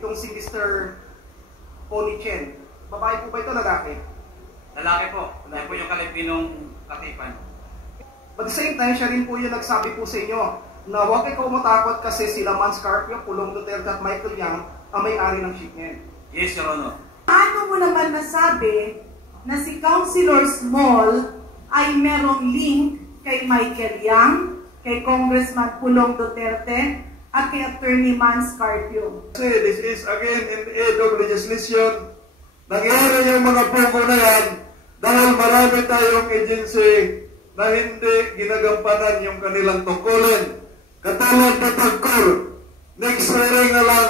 itong si Mr. Pony Chen. Babae po ba ito, lalaki? Lalaki po. Yan po yung Kalipinong katipan. But at the same time, siya rin po yung nagsabi po sa inyo na huwag ikaw matakot kasi sila Man Scarpio, Pulong Duterte at Michael Yang ang may-ari ng shipment. Yes, Your Honor. Paano mo naman nasabi na si Councilor Small ay merong link kay Michael Yang, kay Congressman Pulong Duterte, at kay Attorney Man Scarpio? Kasi this is again in the aid of legislation. Nangyari yung mga pugo na yan dahil marami tayong agency na hindi ginagampanan yung kanilang tungkulin. Katulad na tagkol, next hearing na lang,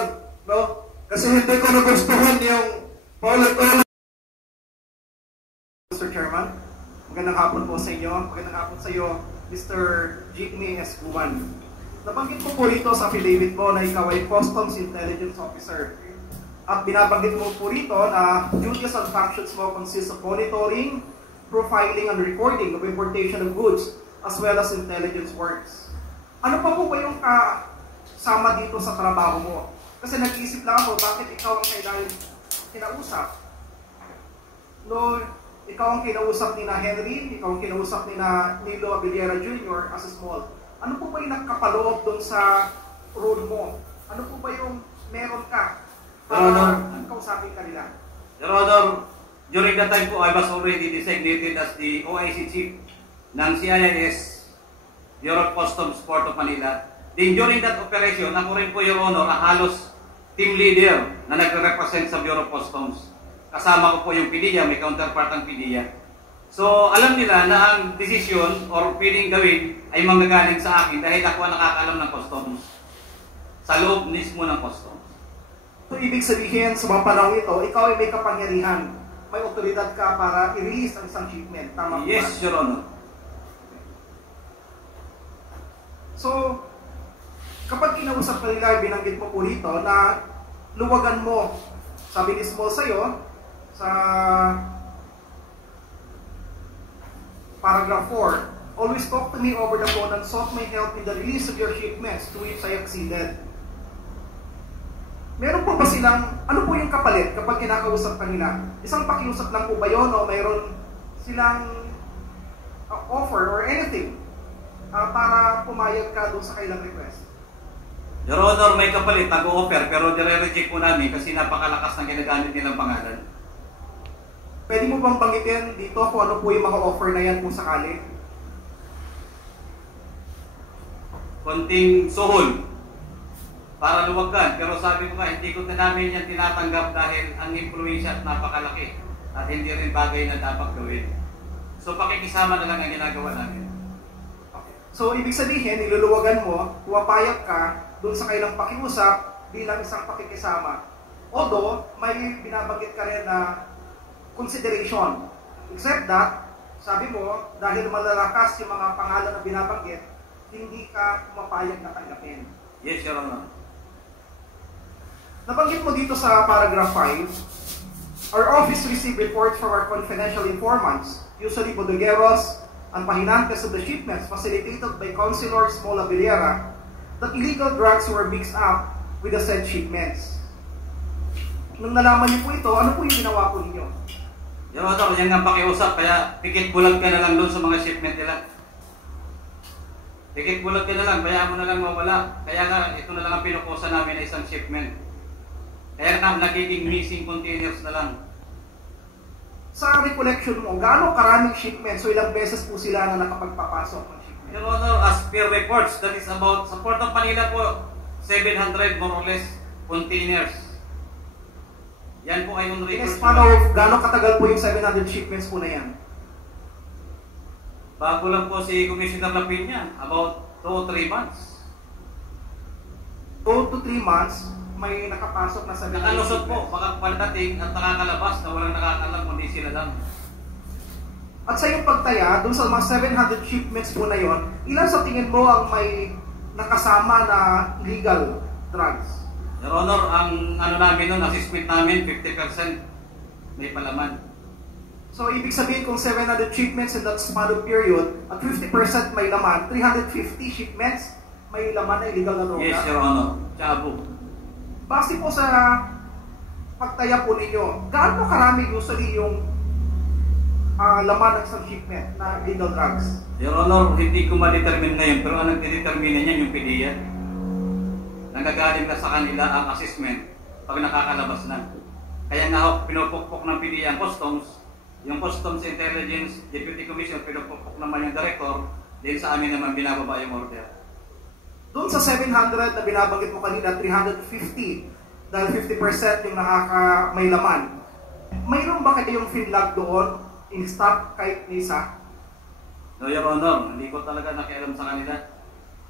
no? Kasi hindi ko nagustuhan yung paulit-ulit. Mr. Chairman, magandang hapon po sa inyo. Magandang hapon sa iyo, Mr. Jigme Escuman. Nabanggit ko po rito sa affidavit mo na ikaw ay Customs Intelligence Officer. At binabanggit mo po rito na duties and functions mo consist of monitoring, profiling, and recording of importation of goods, as well as intelligence works. Ano pa po ba yung kasama dito sa trabaho mo? Kasi nag-iisip lang ako, bakit ikaw ang kailangan kinausap? No, ikaw ang kinausap ni na Henry, ikaw ang kinausap ni na Nilo Abiliera Jr. as a small. Ano po ba yung nakapaloob doon sa role mo? Ano po ba yung meron ka para kausapin ka nila? Your Honor, during that time po, I was already designated as the OIC Chief ng CIS, Bureau of Customs, Port of Manila. Then during that operation, ako rin po, Your Honor, halos team leader na nagre-represent sa Bureau of Customs. Kasama ko po yung PDEA, may counterpart ng PDEA. So, alam nila na ang decision or pwedeng gawin ay manggagaling sa akin dahil ako ang nakakaalam ng customs. Sa loob mismo ng customs. So, ibig sabihin, sa mga panahon ito, ikaw ay may kapangyarihan. May otoridad ka para i-release ang isang shipment. Tama po ba? Yes, Your Honor. So, kapag kinausap ka nila, binanggit mo po rito na luwagan mo, sabi ni Small sa'yo, sa paragraph 4, always talk to me over the phone and sought my help in the release of your shipments to which I acceded. Meron po ba silang, ano po yung kapalit kapag kinakausap ka nila? Isang pakiusap lang po ba yun o mayroon silang offer or anything para pumayag ka doon sa kailang request? Your Honor, may kapalit, nag-o-offer, pero dire-reject po namin kasi napakalakas ng ginagamit nilang pangalan. Pwede mo bang banggitin dito kung ano po yung mga offer na yan kung sakali? Konting suhol para luwagkan. Pero sabi ko nga, hindi ko na namin yan tinatanggap dahil ang influensya at napakalaki at hindi rin bagay na dapat gawin. So pakikisama na lang ang ginagawa namin. Okay. So ibig sabihin, niluluwagan mo, pumapayag ka doon sa kailang pakiusap bilang isang pakikisama. Although, may binabanggit ka rin na consideration. Except that, sabi mo, dahil malalakas yung mga pangalan na binabanggit, hindi ka pumapayag na tanggapin. Yes, Your Honor. Nabanggit mo dito sa paragraph 5, our office received reports from our confidential informants, usually bodegueros and pahinantes of the shipments facilitated by Councilor Small Abiliera, that illegal drugs were mixed up with the said shipments. Nung nalaman niyo po ito, ano po yung ginawa po ninyo? Your Honor, yan ang pakiusap, kaya pikit bulag ka na lang doon sa mga shipment nila. Pikit bulag ka na lang, bayaan mo na lang mawala. Kaya nga, ito na lang ang pinukusa namin na isang shipment. Kaya na nagiging missing containers na lang. Sa recollection mo, gaano karaming shipments? So ilang beses po sila na nakapagpapasok ng shipment? Your Honor, as per reports, that is about, sa Port of Manila po, 700 more or less containers. Yan po ay yung records. Gaano katagal po yung 700 shipments po na yan? Bago lang po si Commissioner Lapin about 2 o 3 months. 2 to 3 months, may nakapasok na 700 Nakalusot po, shipments. baka pagdating at nakakalabas na walang nakakalam kundi sila lang. At sa iyong pagtaya, dun sa mga 700 shipments po na yon, ilan sa tingin mo ang may nakasama na illegal drugs? Your Honor, ang ano namin nun, assessment namin, 50% may palaman. So, ibig sabihin kung 700 shipments in that span of period, at 50% may laman, 350 shipments may laman na illegal na droga? Yes, Your Honor. Chabu. base po sa pagtaya po ninyo, gaano karami usually yung laman ng isang shipment na illegal drugs? Your Honor, hindi ko ma-determine ngayon, pero ang nagdedetermine niyan yung PDEA. Nagagaling na sa kanila ang assessment pag nakakalabas na. Kaya nga ako, pinupukpok ng PDEA ang Customs, yung Customs Intelligence Deputy Commissioner, pinupukpok naman yung Director, din sa amin naman binababa yung order. Doon sa 700 na binabanggit mo kanina, 350, dahil 50% yung may laman. Mayroon ba kayong finlag doon in stock kahit isa? No, Your Honor, hindi ko talaga nakialam sa kanila.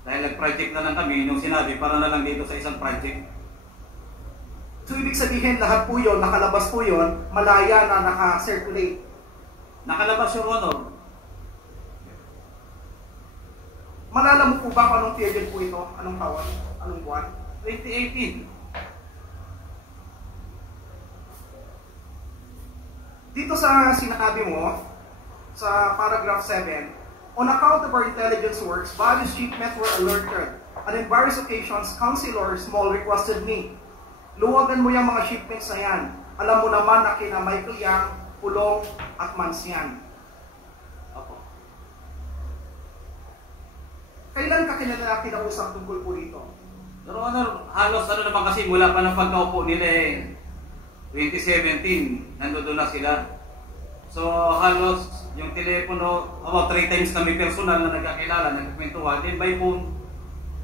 Dahil nag-project na lang kami, nung sinabi, para na lang dito sa isang project. So, ibig sabihin, lahat po yun, nakalabas po yun, malaya na naka-circulate. Nakalabas, Your Honor. Malala mo po ba kung anong period po ito? Anong taon? Anong buwan? 2018. Dito sa sinabi mo, sa paragraph 7, on account of our intelligence works, various shipments were alerted, and in various occasions, Councilor Small requested me, luwagan mo yung mga shipments na yan. Alam mo naman na kina Michael Yang, Pulong, at Mansian. Opo. Kailan ka kinala kinausap tungkol po dito? Your Honor, halos ano naman kasi mula pa ng pagkaupo nila 2017, nandoon na sila. So halos yung telepono, about 3 times kami personal na nagkakilala, nagkakwentuhan, then by phone,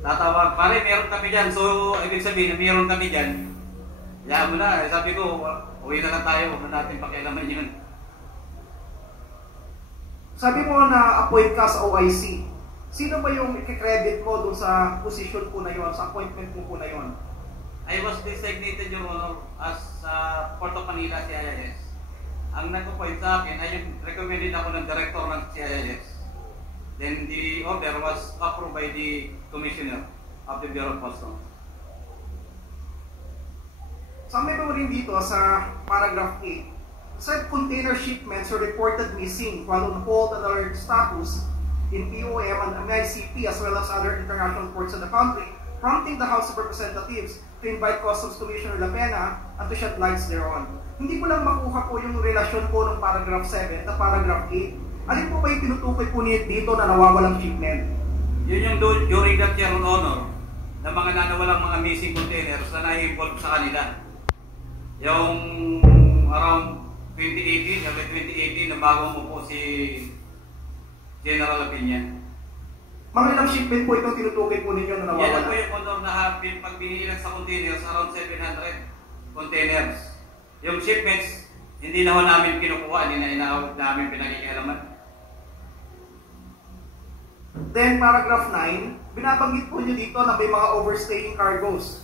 tatawag, pare meron kami dyan. So ibig sabihin, meron kami dyan. Kaya mo na, sabi ko, uwi na lang tayo, huwag na natin pakialaman yun. Sabi mo na appoint ka sa OIC. Sino ba yung i-credit mo doon sa position po na yon, sa appointment mo po na yon? I was designated, Your Honor, as Port of Manila CIS. Ang nag-appoint sa akin ay yung recommended ako ng director ng CIS. Then the order was approved by the Commissioner of the Bureau of Customs. Sa meron rin dito sa paragraph 8, said container shipments are reported missing while on hold and alert status in POM and MICP as well as other international ports in the country, prompting the House of Representatives to invite Customs Commissioner La Pena and to shed lights thereon. Hindi ko lang makuha po yung relasyon po ng paragraph 7 at paragraph 8. Alin po ba yung tinutukoy po niyo dito na nawawalang shipment? Yun yung during that year, Your Honor, na mga nanawalang mga missing containers na na-involve sa kanila. Yung around 2018, early 2018, na bago mo po si General Lapinian. Mga ilang shipment po itong tinutukoy po ninyo na nawawala? Yan po yung Honor na pag binili lang sa containers, around 700 containers. Yung shipments, hindi na ho namin kinukuha, hindi na inahawag namin pinakikialaman. Then paragraph 9, binabanggit po niyo dito na may mga overstaying cargoes.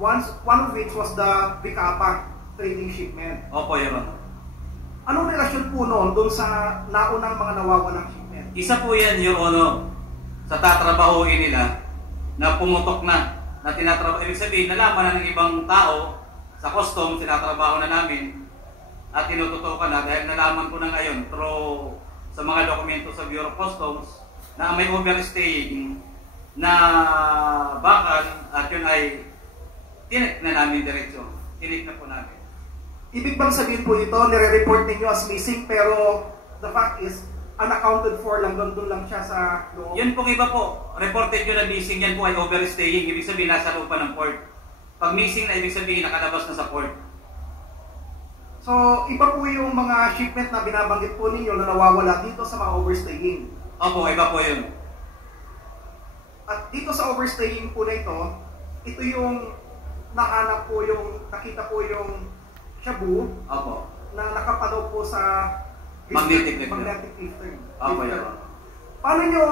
One of which was the Bicapa trading shipment. Opo, Your Honor. Anong relasyon po noon doon sa naunang mga nawawalang shipment? Isa po yan, Your Honor, sa tatrabahuin nila na pumutok na tinatrabaho. Ibig sabihin, nalaman na ng ibang tao sa customs, tinatrabaho na namin at tinututukan na dahil nalaman ko na ngayon through sa mga dokumento sa Bureau of Customs na may overstaying na bakal at yun ay tinik na namin diretsyo. Tinik na po namin. Ibig bang sabihin po ito, nire-report ninyo as missing pero the fact is, unaccounted for lang, doon lang siya sa loob? Yun pong iba po, reported yun na missing, yan po ay overstaying. Ibig sabihin nasa loob pa ng port. Pag missing na, ibig sabihin nakalabas na sa port. So, iba po yung mga shipment na binabanggit po ninyo na nawawala dito sa mga overstaying. Opo, iba po yun. At dito sa overstaying po na ito yung nahanap po yung, nakita po yung shabu Opo. na nakapalaw po sa Magnetic lifter. Opo, yun. Paano nyo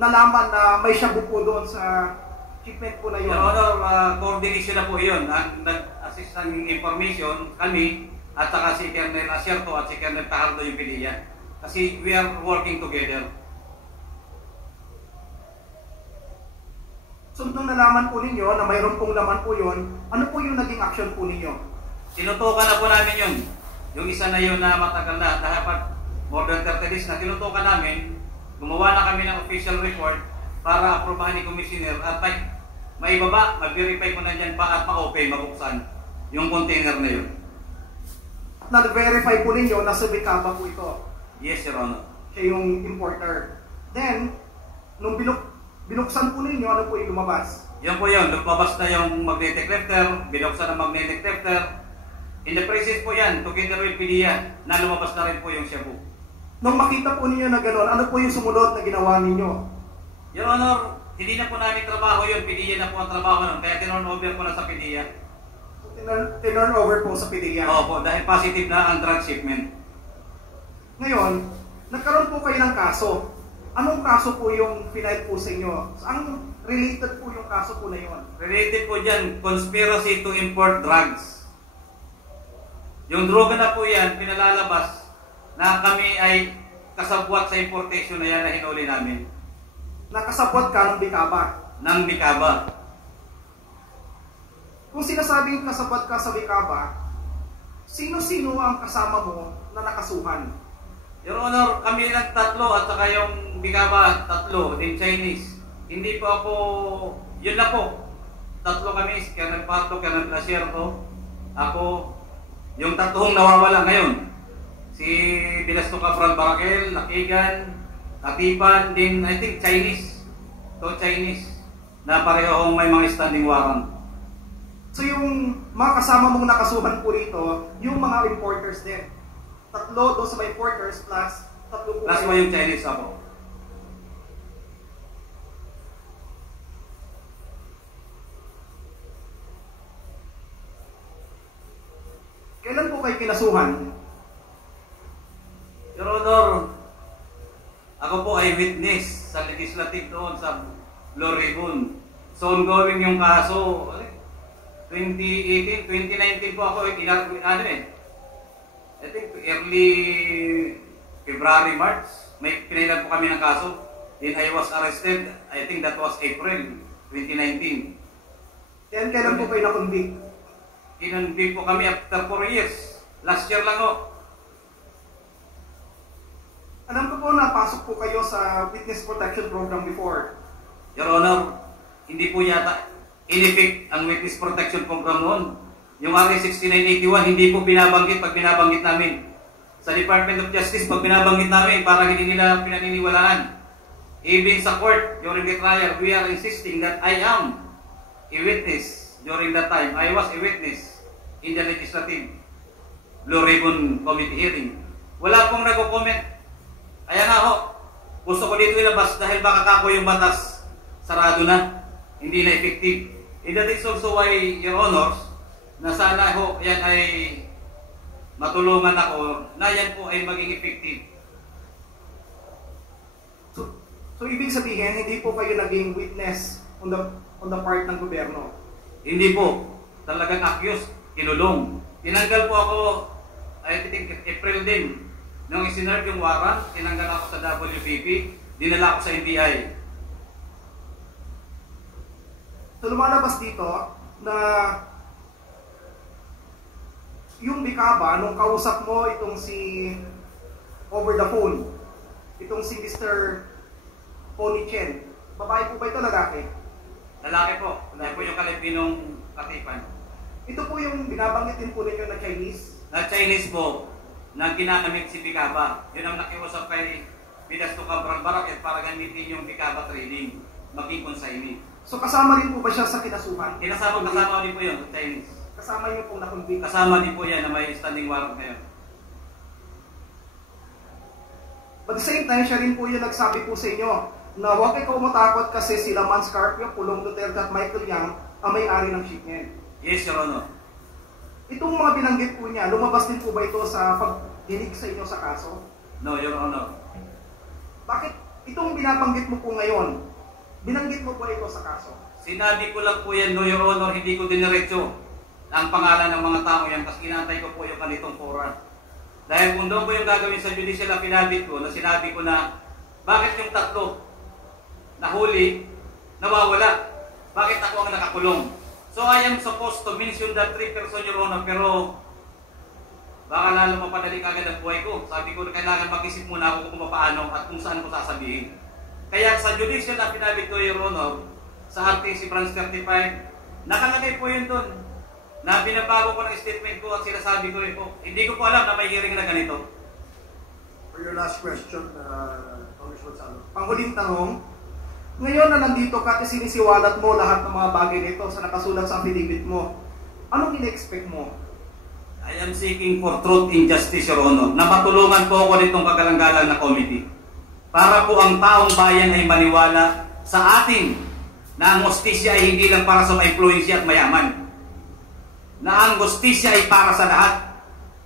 nalaman na may shabu po doon sa shipment po na yun? Your Honor, coordination na po yun. Nag-assist ng information kami at saka si Colonel Acierto at si Colonel Tajardo yung PDEA. Kasi we are working together. So nung nalaman po ninyo na mayroon pong laman po yun, ano po yung naging action po ninyo? Tinutukan na po namin yun. Yung isa na yun na matagal na, dapat more than 30 days na tinutukan namin, gumawa na kami ng official report para aprobahan ni Commissioner at maibaba, mag-verify ko na dyan pa at ma-open, mabuksan yung container na yun. Na-verify po ninyo na sa Bicaba po ito. Yes, Your Honor. Siya yung importer. Then, nung binuksan po ninyo, ano po yung lumabas? Yan po yun, lumabas na yung magnetic lifter, binuksan ang magnetic lifter. In the process po yan, together with PDEA, na lumabas na rin po yung shabu. Nung makita po ninyo na gano'n, ano po yung sumunod na ginawa ninyo? Your Honor, hindi na po namin trabaho yun, PDEA na po ang trabaho nun, kaya tinurn over ko na sa PDEA. Tinurn over po sa PDEA. Opo, dahil positive na ang drug shipment. Ngayon, nagkaroon po kayo ng kaso. Anong kaso po yung final po sa inyo? Ang related po yung kaso po na yun? Related po dyan, conspiracy to import drugs. Yung droga na po yan, pinalalabas na kami ay kasabwat sa importation na yan na hinuli namin. Nakasabwat ka ng Bicaba? Ng Bicaba. Kung sinasabing kasabwat ka sa Bicaba, sino-sino ang kasama mo na nakasuhan? Your Honor, kami lang tatlo at saka yung Bicaba, tatlo, din Chinese. Hindi po ako, yun na po. Tatlo kami, Colonel Parto, Colonel Blasierto, ako, yung tatlong nawawala ngayon. Si Bilasto Cabral Barakel, Lakigan, Katipan, din I think Chinese. To Chinese, na parehong may mga standing warrant. So yung mga kasama mong nakasuhan po rito, yung mga importers din. Tatlo doon sa mga importers plus tatlo po. Plus mo yung Chinese ako. Kailan po kayo kinasuhan? Your Honor, ako po ay witness sa legislative doon sa Blue Ribbon. So ongoing yung kaso, 2018, 2019 po ako, I think early February, March, may pinailan po kami ng kaso. Then I was arrested, I think that was April 2019. Kailan po kayo na-convict? Kinonvict po kami after 4 years. Last year lang o. Alam ko po na pasok po kayo sa Witness Protection Program before. Your Honor, hindi po yata in-effect ang Witness Protection Program noon. Yung RA 6981, hindi po binabanggit pag binabanggit namin. Sa Department of Justice, pag binabanggit namin, parang hindi nila pinaniniwalaan. Even sa court, during the trial, we are insisting that I am a witness during that time. I was a witness in the legislative Blue Ribbon Committee hearing. Wala pong nag-comment. Kaya nga ho, gusto ko dito ilabas dahil baka kako yung batas sarado na, hindi na effective. And that is also why, Your Honors, na sana ho yan ay matulungan ako na yan po ay maging effective. So ibig sabihin, hindi po kayo naging witness on the part ng gobyerno? Hindi po. Talagang accused, kinulong. Tinanggal po ako, I think April din. Nung isinerve yung warrant, tinanggal ako sa WPP, dinala ako sa NBI. So lumalabas dito na yung Bicaba, nung kausap mo itong si over the phone, itong si Mr. Pony Chen, babae po ba ito, lalaki? Lalaki po. Lalaki po yung Kalipinong Katipan. Ito po yung binabanggit din po ninyo na Chinese? Na Chinese po, na ginamit si Bicaba. Yun ang nakiusap kay Bilasto Cabral Barakel para gamitin yung Bicaba trading, maging consignee. So kasama rin po ba siya sa kinasuhan? Kasama din po yun, Chinese. Kasama niyo pong na-convict? Kasama din po yan na may standing warrant ngayon. But at the same time, siya rin po yung nagsabi po sa inyo na huwag kayo matakot kasi sila Man Scarpio, Pulong Duterte at Michael Yang ang may-ari ng shipment. Yes, Your Honor. Itong mga binanggit po niya, lumabas din po ba ito sa pagdinig sa inyo sa kaso? No, Your Honor. Bakit itong binabanggit mo po ngayon, binanggit mo po ito sa kaso? Sinabi ko lang po yan, no, Your Honor, hindi ko diniretso ang pangalan ng mga tao yan kasi inantay ko po yung kanitong fora. Dahil kung doon po yung gagawin sa judicial affidavit ko, na sinabi ko na bakit yung tatlo nahuli, nawawala? Bakit ako ang nakakulong? So I am supposed to mention that 3 person, Your Honor, pero baka lalo mapadali kagad ang buhay ko. Sabi ko na kailangan mag-isip muna ako kung paano at kung saan ko sasabihin. Kaya sa judicial affidavit ko, Your Honor, sa RTC Branch 35. Nakalagay po yun doon na binabago ko ng statement ko at sinasabi ko rin po. Hindi ko po alam na may hearing na ganito. For your last question, Congressman Salo. Panghuling tanong, ngayon na nandito ka at sinisiwalat mo lahat ng mga bagay nito sa nakasulat sa affidavit mo, anong in-expect mo? I am seeking for truth and justice, Your Honor, na matulungan po ako nitong kagalang-galang na committee para po ang taong bayan ay maniwala sa atin na ang hustisya ay hindi lang para sa ma-influensya at mayaman. Na ang hustisya ay para sa lahat.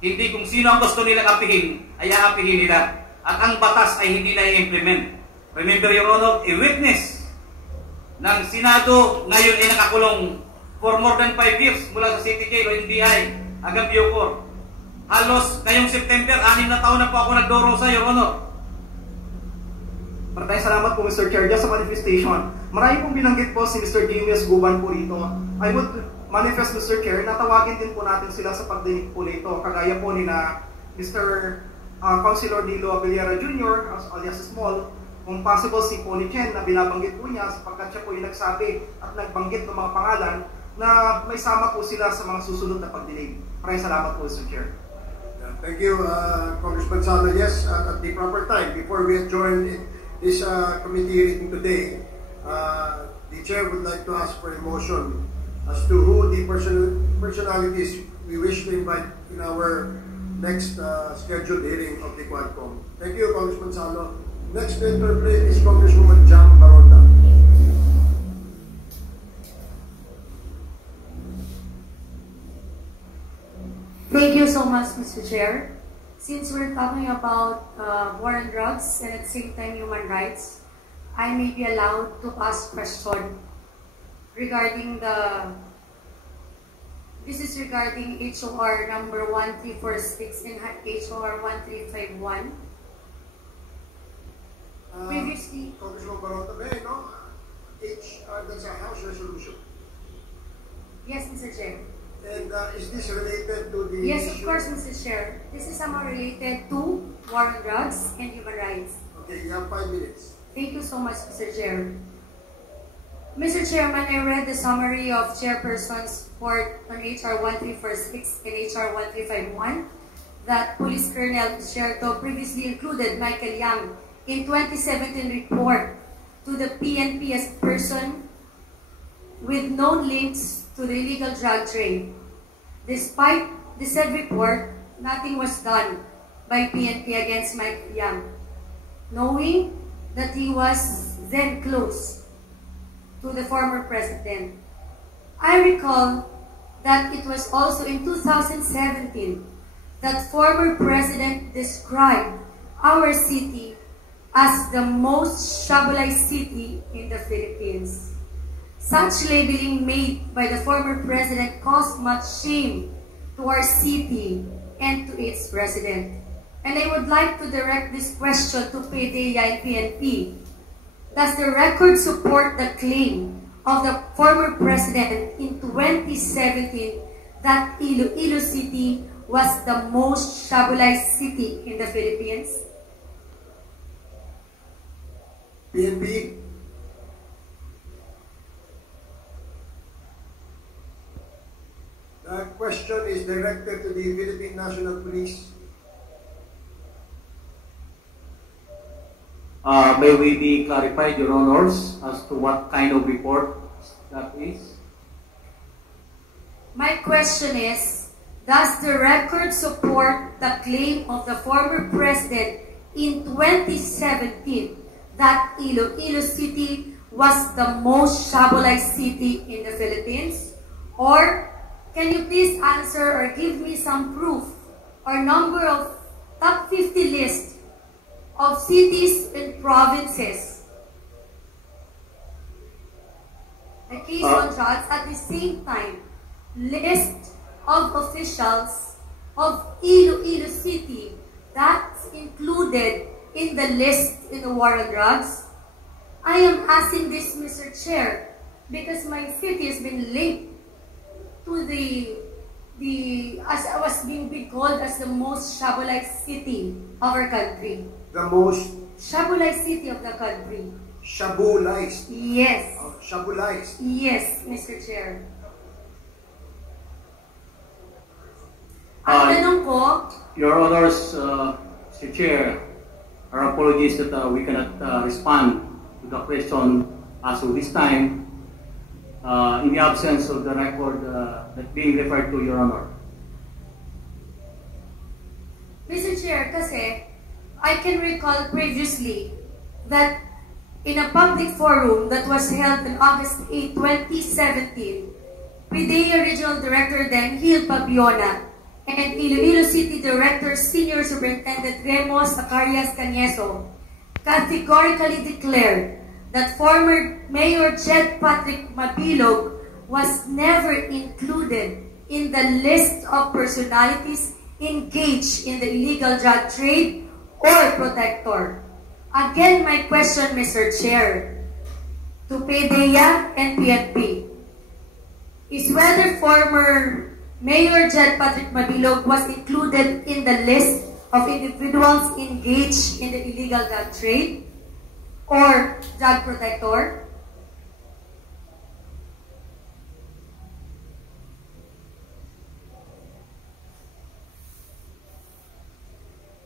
Hindi kung sino ang gusto nilang apihin, ay aapihin nila. At ang batas ay hindi na i-implement. Remember, Your Honor, a witness ng Senado ngayon ay nakakulong for more than 5 years mula sa City Jail o NBI hanggang Bucor. Halos ngayong September, 6 na taon na po ako nagdorosa, Your Honor. Maraming salamat po, Mr. Chair. Just sa manifestation, marami pong binanggit po si Mr. James Guban po rito. I would manifest, Mr. Chair, na tawagin din po natin sila sa pagdinig po nito. Kagaya po ni na Mr. Councilor Dilo Abellera Jr., alias Small, kung possible si Pony Chen na binabanggit po niya sapagkat siya po yung nagsabi at nagbanggit ng mga pangalan na may sama po sila sa mga susunod na pagdinig. Maraming salamat po, Mr. Chair. Thank you, Congressman Salo. Yes, at the proper time, before we adjourn this committee hearing today, the chair would like to ask for a motion as to who the personalities we wish to invite in our next scheduled hearing of the Quadcom. Thank you, Congressman Salo. Next to interpret is Congresswoman Jam Baronda. Thank you so much, Mr. Chair. Since we're talking about war on drugs and at the same time human rights, I may be allowed to ask question regarding this is regarding HOR number 1346 and HOR 1351. Previously, Congresswoman Baronda, may I know? That's a House resolution. yes, Mr. Chair. And is this related to the Yes, of issue? course, Mr. Chair. This is somehow related to war on drugs and human rights. Okay, you have 5 minutes. Thank you so much, Mr. Chair. Mr. Chairman, I read the summary of Chairperson's report on HR 1346 and HR 1351 that Police Colonel Sherto previously included Michael Yang in 2017 report to the PNP as person with known links to the illegal drug trade. Despite the said report, nothing was done by PNP against Michael Yang, knowing that he was then close to the former president. I recall that it was also in 2017 that former president described our city as the most shabualized city in the Philippines. Such labeling made by the former president caused much shame to our city and to its resident. And I would like to direct this question to PDEA and PNP. Does the record support the claim of the former president in 2017 that Iloilo City was the most shabualized city in the Philippines? PNP. The question is directed to the Philippine National Police. May we be clarified, Your Honors, as to what kind of report that is? My question is, does the record support the claim of the former president in 2017 that Iloilo City was the most shabualized city in the Philippines? Or can you please answer or give me some proof or number of top 50 list of cities and provinces? The case on drugs, at the same time, list of officials of Iloilo City that's included in the list in the war on drugs. I am asking this, Mr. Chair, because my city has been linked to as I was being called as the most shabualized city of our country. The most Shabualized city of the country. Shabulized. Yes. Shabulized. Yes, Mr. Chair. Ang tanong ko, Your Honors, Mr. Chair, our apologies that we cannot respond to the question as of this time in the absence of the record that being referred to, Your Honor. Mr. Chair, kasi I can recall previously that in a public forum that was held on August 8, 2017, PIDEA Regional Director then Gil Pabiona and Iloilo City Director Senior Superintendent Remo Zacarias Canieso categorically declared that former Mayor Jed Patrick Mabilog was never included in the list of personalities engaged in the illegal drug trade or protector. Again, my question, Mr. Chair, to PIDEA and PNP, is whether former Mayor Jed Patrick Mabilog was included in the list of individuals engaged in the illegal drug trade or drug protector?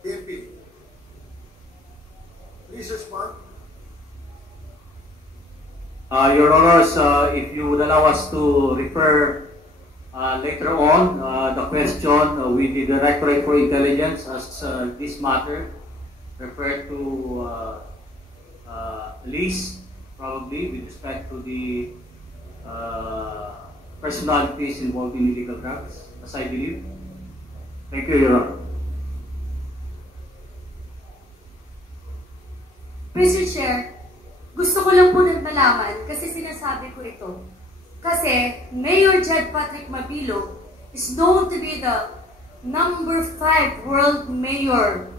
PNP. Please respond. Your Honors, if you would allow us to refer later on the question with the Directorate for Intelligence as this matter referred to Liz, probably with respect to the personalities involved in illegal drugs, as I believe. Thank you, Your Honor. Mr. Chair, gusto ko lang po malaman kasi sinasabi ko ito. Kasi Mayor Jed Patrick Mabilog is known to be the number 5 world mayor.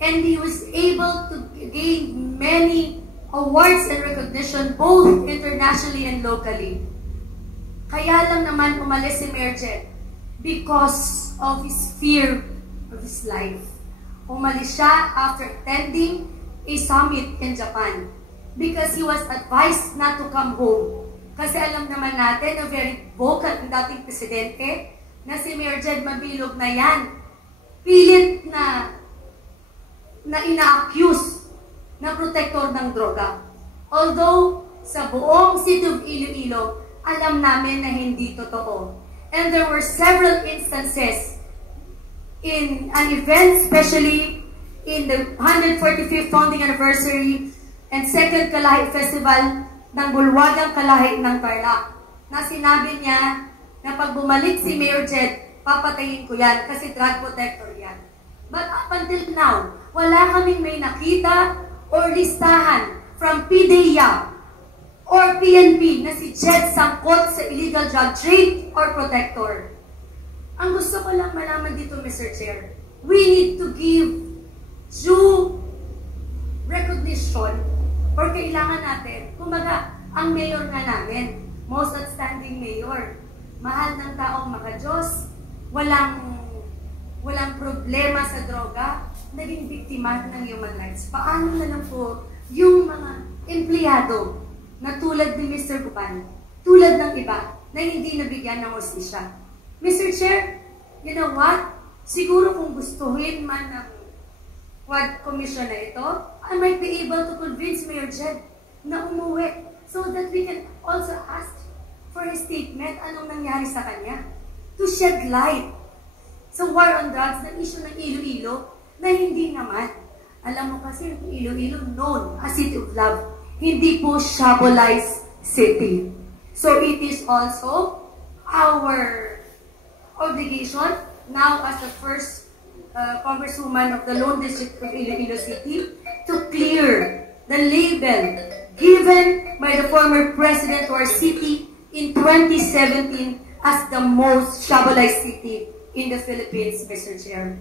And he was able to gain many awards and recognition both internationally and locally. Kaya lang naman umalis si Mayor Jed because of his fear of his life. Umalis siya after attending a summit in Japan because he was advised not to come home. Kasi alam naman natin na very vocal ang dating presidente na si Mayor Jed Mabilog na yan. Pilit na ina-accuse na protector ng droga. Although sa buong city of Iloilo, alam namin na hindi totoo. And there were several instances in an event, especially in the 145th founding anniversary and second Kalahi Festival ng Bulwagang Kalahi ng Tarlac, na sinabi niya na pag bumalik si Mayor Jed, papatayin ko yan kasi drug protector yan. But up until now, wala kaming may nakita or listahan from PIDEA or PNP na si Jed sangkot sa illegal drug trade or protector. Ang gusto ko lang malaman dito, Mr. Chair, we need to give due recognition or kailangan natin, kumbaga, ang mayor nga namin, most outstanding mayor, mahal ng taong maka-Diyos, walang problema sa droga, naging biktima ng human rights. Paano na lang po yung mga empleyado na tulad ni Mr. Gupan, tulad ng iba, na hindi nabigyan ng hustisya? Mr. Chair, you know what? Siguro kung gustuhin man ng Quad Commission na ito, I might be able to convince Mayor Jed na umuwi so that we can also ask for his statement anong nangyari sa kanya to shed light sa war on drugs ng issue ng Iloilo na hindi naman. Alam mo kasi Iloilo known as City of Love, hindi po Shabolized City. So it is also our obligation now as the first Congresswoman of the Lone District of Iloilo City to clear the label given by the former president to our city in 2017 as the most Shabolized city in the Philippines, Mr. Chair.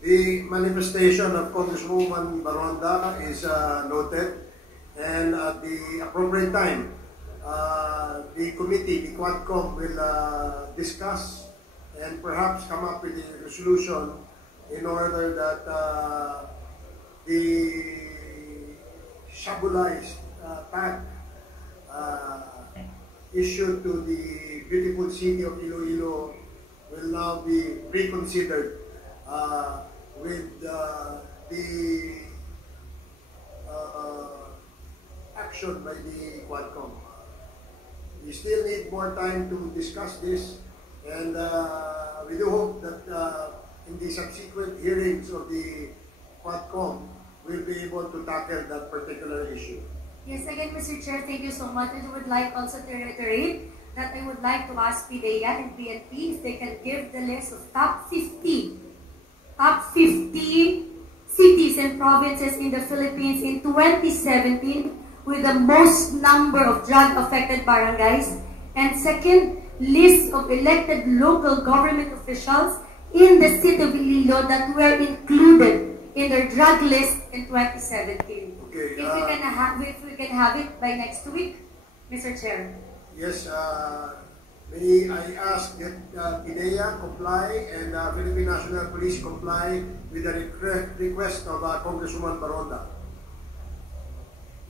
The manifestation of Congresswoman Baronda is noted, and at the appropriate time, the committee, the Quadcom, will discuss and perhaps come up with a resolution in order that the Shabulized tag issued to the beautiful city of Iloilo will now be reconsidered with the action by the Quadcom. We still need more time to discuss this, and we do hope that in the subsequent hearings of the Quadcom, we'll be able to tackle that particular issue. Yes, again, Mr. Chair, thank you so much. And I would like also to reiterate that I would like to ask PDEA and PNP if they can give the list of top 50 cities and provinces in the Philippines in 2017 with the most number of drug-affected barangays. And second, list of elected local government officials in the city of Iloilo that were included in their drug list in 2017. Okay, If we can have it by next week, Mr. Chair. Yes, may I ask that PIDEA comply and Philippine National Police comply with the request of Congresswoman Baronda.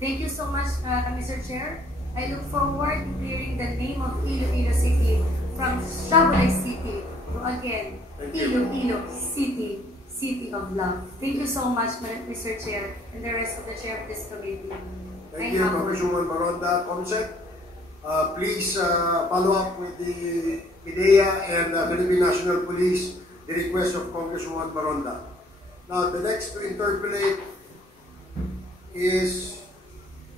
Thank you so much, Mr. Chair. I look forward to hearing the name of Iloilo City from Shabulay City to again Iloilo City, City of Love. Thank you so much, Mr. Chair, and the rest of the chair of this committee. Thank you, Congresswoman Baronda. Comsec, please follow up with the PIDEA and Philippine National Police the request of Congresswoman Baronda. Now, the next to interpolate is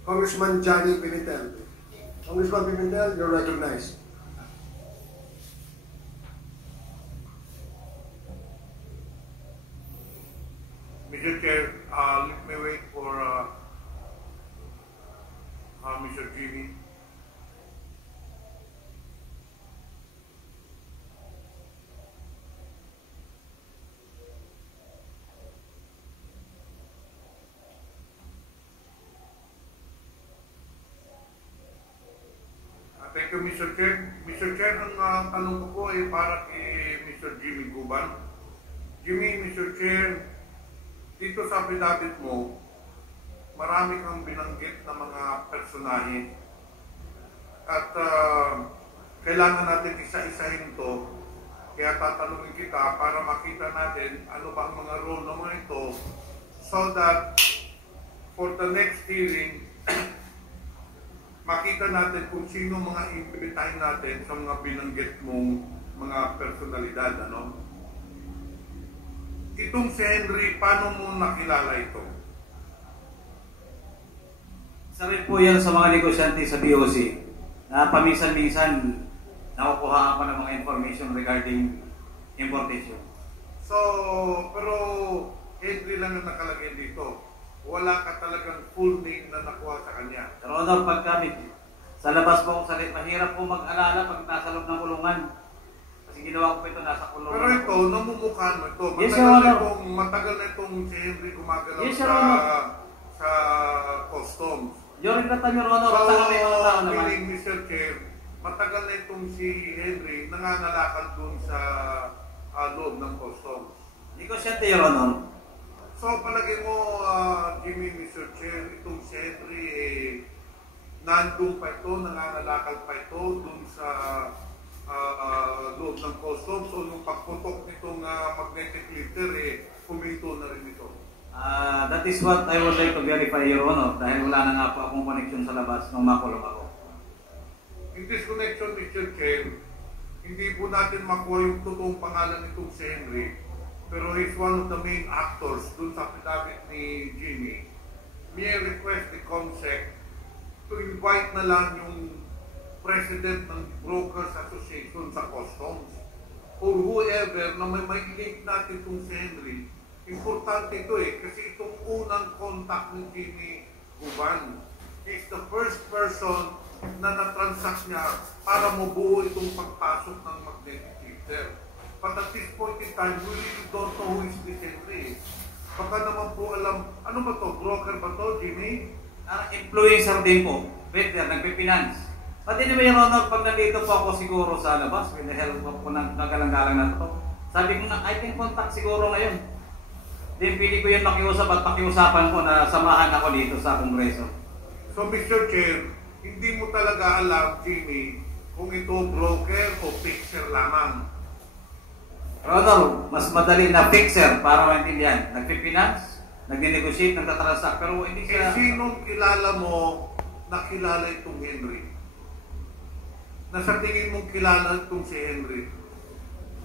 Congressman Johnny Pimentel. Congressman Pimentel, you're recognized. Mr. Chair, let me wait for Mr. Jimmy. Thank you, Mr. Chair. Mr. Chair, ang tanong ko po ay para kay Mr. Jimmy Guban. Jimmy, Mr. Chair, dito sa affidavit mo, marami kang binanggit na mga personahe. At kailangan natin isa-isahin ito. Kaya tatanungin kita para makita natin ano ba ang mga role ng mga ito so that for the next hearing, makita natin kung sino mga imbitahin natin sa mga binanggit mong mga personalidad. Ano? Itong si Henry, paano mo nakilala ito? Isa rin po yan sa mga negosyante sa BOC na paminsan-minsan nakukuha ako ng mga information regarding importation. So, pero Henry lang ang nakalagay dito. Wala ka talagang full name na nakuha sa kanya. Pero Honor, pag kami sa labas po ako salit, mahirap po mag-alala pag nasa loob ng kulungan. Kasi ginawa ko po ito nasa kulungan. Pero ito, namumukhaan mo ito. Yes, matagal na itong si Henry gumagalaw yes, sa customs. During that time, Your Honor, So, may mga tao naman. meaning, Mr. Chair, matagal na itong si Henry nangangalakal dun sa loob ng customs. Negosyante, Your Honor. So, palagay mo, Jimmy, Mr. Chair, itong si Henry, nandun pa ito, nangangalakal pa ito dun sa loob ng customs o nung pagputok nitong magnetic lifter, kuminto na rin ito. That is what I would like to verify, Your Honor, dahil wala na nga po akong connection sa labas nung makulong ako. In this connection, Mr. Chair, hindi po natin makuha yung totoong pangalan nitong si Henry, pero he's one of the main actors dun sa affidavit ni Jimmy. May I request the COMSEC to invite na lang yung president ng Brokers Association sa Customs or whoever na may link natin itong si Henry. Importante ito kasi itong unang contact ni Jimmy Guban is the first person na natransact niya para mabuo itong pagpasok ng magnetic lifter. But at this point in time, we really don't know who is this Henry. Baka naman po alam, ano ba to? Broker ba to, Jimmy? Influencer din po. Better, nagpipinance. Pati naman, Your Honor, pag nandito po ako siguro sa labas, with the help po ng nagalang-galang na ito, sabi ko na, I can contact siguro ngayon. Then pili ko yung makiusap at pakiusapan ko na samahan ako dito sa Kongreso. So, Mr. Chair, hindi mo talaga alam, Jimmy, kung ito broker o fixer lamang. Rodol, mas madali na fixer para maintindihan. Nagpifinance, nagnegotiate, nagtatransact, pero hindi Eh, siya... sinong kilala mo na kilala itong Henry? Na sa tingin mong kilala itong si Henry?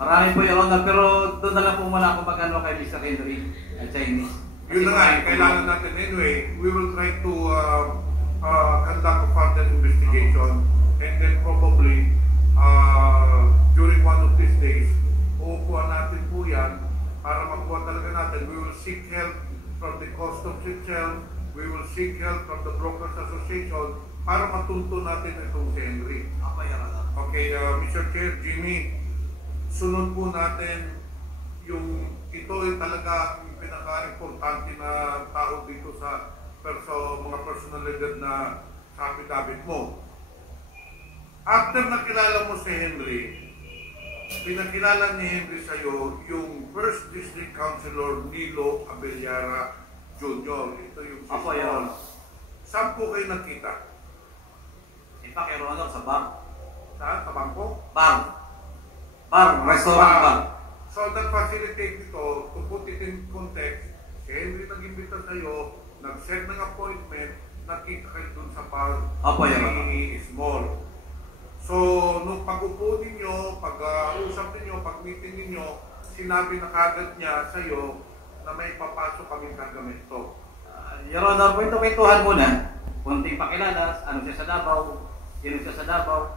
Marami po yung Honor, pero doon na lang po muna ako magano kay Mr. Henry at Chinese. Yun na nga, kailangan natin anyway. We will try to conduct a further investigation and then probably during one of these days, uupuan natin po yan para makuha talaga natin. We will seek help from the customs itself. We will seek help from the Brokers Association para matunto natin itong si Henry. Okay, Mr. Chair, Jimmy, sunod po natin yung ito ay talaga yung pinaka-importante na tao dito sa mga personalidad na sa affidavit mo. After nakilala mo si Henry, pinakilala ni Henry sa'yo yung First District Councilor Nilo Abellera Jr. Ito yung Apo, yun. Saan po kayo nakita? In fact, Your Honor, sa bar. Saan? Sa bangko? Restaurant bar. So, nag-facilitate nito, to put it in context, si Henry nag-imbita sa'yo, nag-set ng appointment, nakita kayo dun sa bar Apo, Your Honor. ni Small. So, nung pag-upo ninyo, pag-usap ninyo, pag-meeting ninyo, sinabi na kagad niya sa'yo na may papasok kaming kargamento. Your Honor, kwento-kwentuhan muna. Kunting pakilala, ano siya sa Davao, sino siya sa Davao,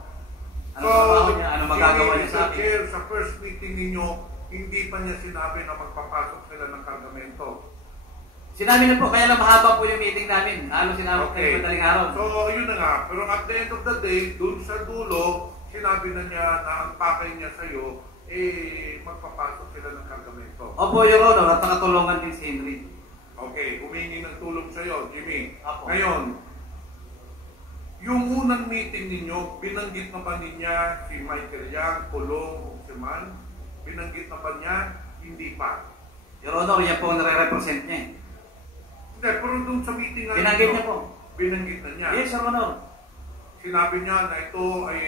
ano trabaho niya, ano magagawa niya sa akin. Chair, sa first meeting ninyo, hindi pa niya sinabi na magpapasok sila ng kargamento. Sinabi na po, kaya lang mahaba po yung meeting namin. Ano sinabi kayo madaling araw? So, yun na nga. Pero at the end of the day, dun sa dulo, sinabi na niya na ang pakay niya sa'yo, magpapasok sila ng kargamento. Opo, Your Honor, at nakatulungan din si Henry. Okay, humingi ng tulong sa'yo, Jimmy. Opo. Ngayon, yung unang meeting ninyo, binanggit na ba niya si Michael Yang, Pulong, Oximan? Binanggit na ba niya? Hindi pa. Your Honor, yan po ang nare-represent niya. Hindi, pero doon sa meeting nga Binanggit niya po. Binanggit na niya. Yes, Your Honor. Sinabi niya na ito ay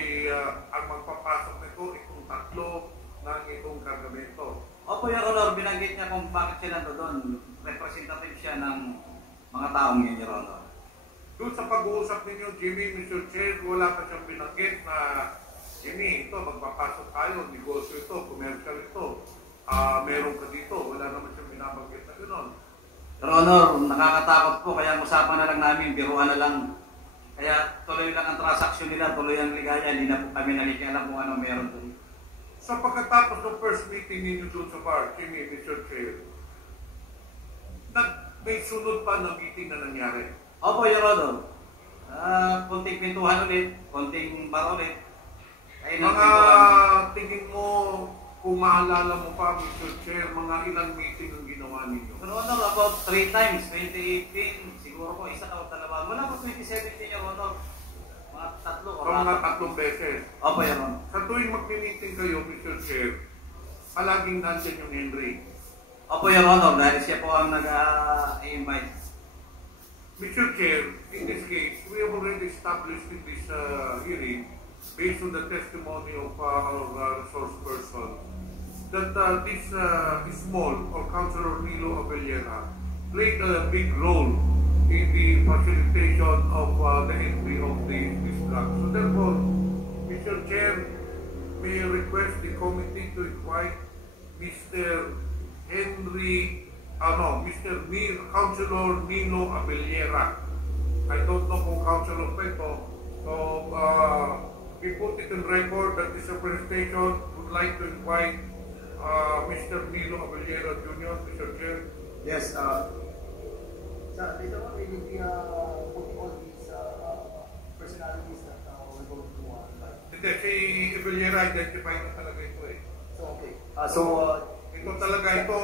ang magpapasok nito, itong tatlo ng itong kargamento. Opo, Your Honor, binanggit niya kung bakit siya nando doon. Representative siya ng mga taong yun, Your Honor. Doon sa pag-uusap ninyo, Jimmy, Mr. Chair, wala pa siyang binanggit na Jimmy, ito, magpapasok tayo, negosyo ito, commercial ito. Meron ka dito, wala naman siyang binabanggit na gano'n. Your Honor, nakakatakot po, kaya usapan na lang namin, biruan na lang. Kaya tuloy lang ang transaksyon nila, tuloy ang ligaya, hindi na po kami nakikialam kung ano meron doon. Sa pagkatapos ng first meeting ninyo doon sa bar, Jimmy, Mr. Chair, may sunod pa na meeting na nangyari. Opo, Your Honor. Konting pintuhan ulit, konting bar ulit. Mga tingin mo, kung maalala mo pa, Mr. Chair, mga ilang meeting ang ginawa ninyo? Your Honor, about 3 times, 2018, siguro po, isa o dalawa. Wala po 2017, Your Honor. Mga tatlo o Mga tatlong beses. Opo, Your Honor. Sa tuwing mag-meeting kayo, Mr. Chair, palaging nandyan yung Henry. Opo, Your Honor, dahil siya po ang nag-invite. Mr. Chair, in this case, we have already established in this hearing, based on the testimony of our resource person, that this small or Councilor Nilo Abellera played a big role in the facilitation of the entry of this drug. So therefore, Mr. Chair, may I request the committee to invite Mr. Councilor Nilo Abellera. I don't know kung Councilor pa ito. So, we put it in record that this representation would like to invite Mr. Nilo Abellera Jr., Mr. Chair. Yes, later on we will be putting all these personalities that we're going to invite. Hindi, si Abellera identified na talaga ito eh. So, okay. Ito talaga, ito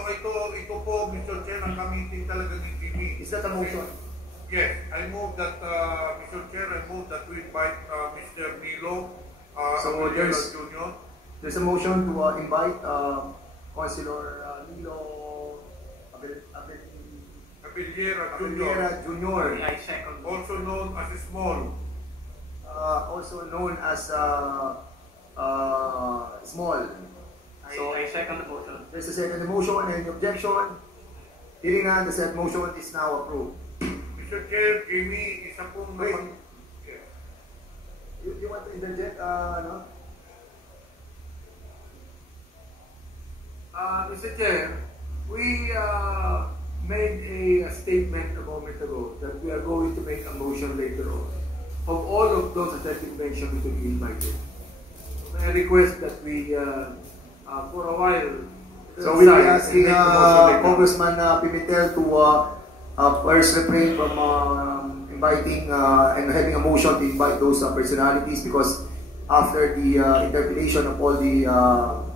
po, Mr. Chair, ang kamiting talaga ni Jimmy. Is that a motion? Yes, I move that, Mr. Chair, I move that we invite Mr. Nilo So Jr. there's a motion to invite Councilor Nilo Abellera Abellera Jr., I second. also known as Small. also known as Small. So, I second the motion. there's a second motion. Any objection? Hearing none, the said motion is now approved. Mr. Chair, Jimmy, isa pong Wait. napag... Yeah. You want to interject? No? Mr. Chair, we made a statement a moment ago that we are going to make a motion later on. Of all of those that you mentioned to be invited. May I request that we, for a while, So we'll be asking make the motion later. Congressman Pimentel to first refrain from inviting and having a motion to invite those personalities, because after the interpellation of all the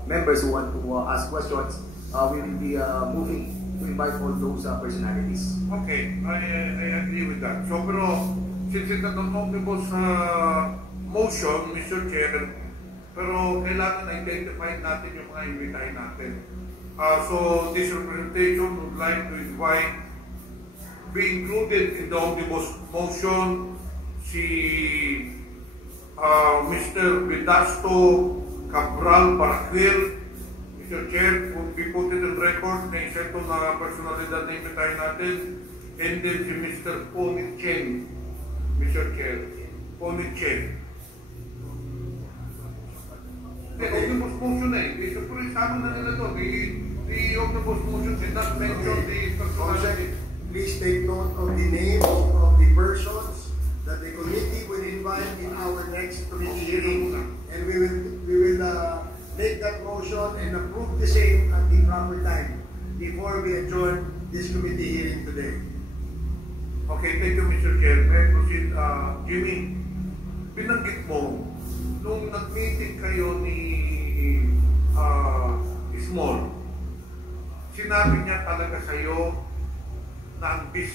members who want to ask questions, we will be moving to invite all those personalities. Okay, I agree with that. So, pero, since it's an omnibus motion, Mr. Chair, pero kailangan identify natin yung mga invitahin natin. So, this representation would like to invite, be included in the omnibus motion, si Mr. Vedasto Cabral Paraquil. Mr. Chair, would be put it in record na isa ito na personalidad na imbitahin natin. And then si Mr. Ponit Chen. Mr. Chair, Ponit Chen. Omnibus motion na eh. Ito po rin sama na nila to. The omnibus motion did not mention the personality. Please take note of the names of the persons that the committee will invite in our next committee hearing, and we will make that motion and approve the same at the proper time before we adjourn this committee hearing today. Okay, thank you, Mr. Chair. May I proceed? Jimmy, binanggit mo, nung nag-meeting kayo ni Small, sinabi niya talaga sa'yo na ang bis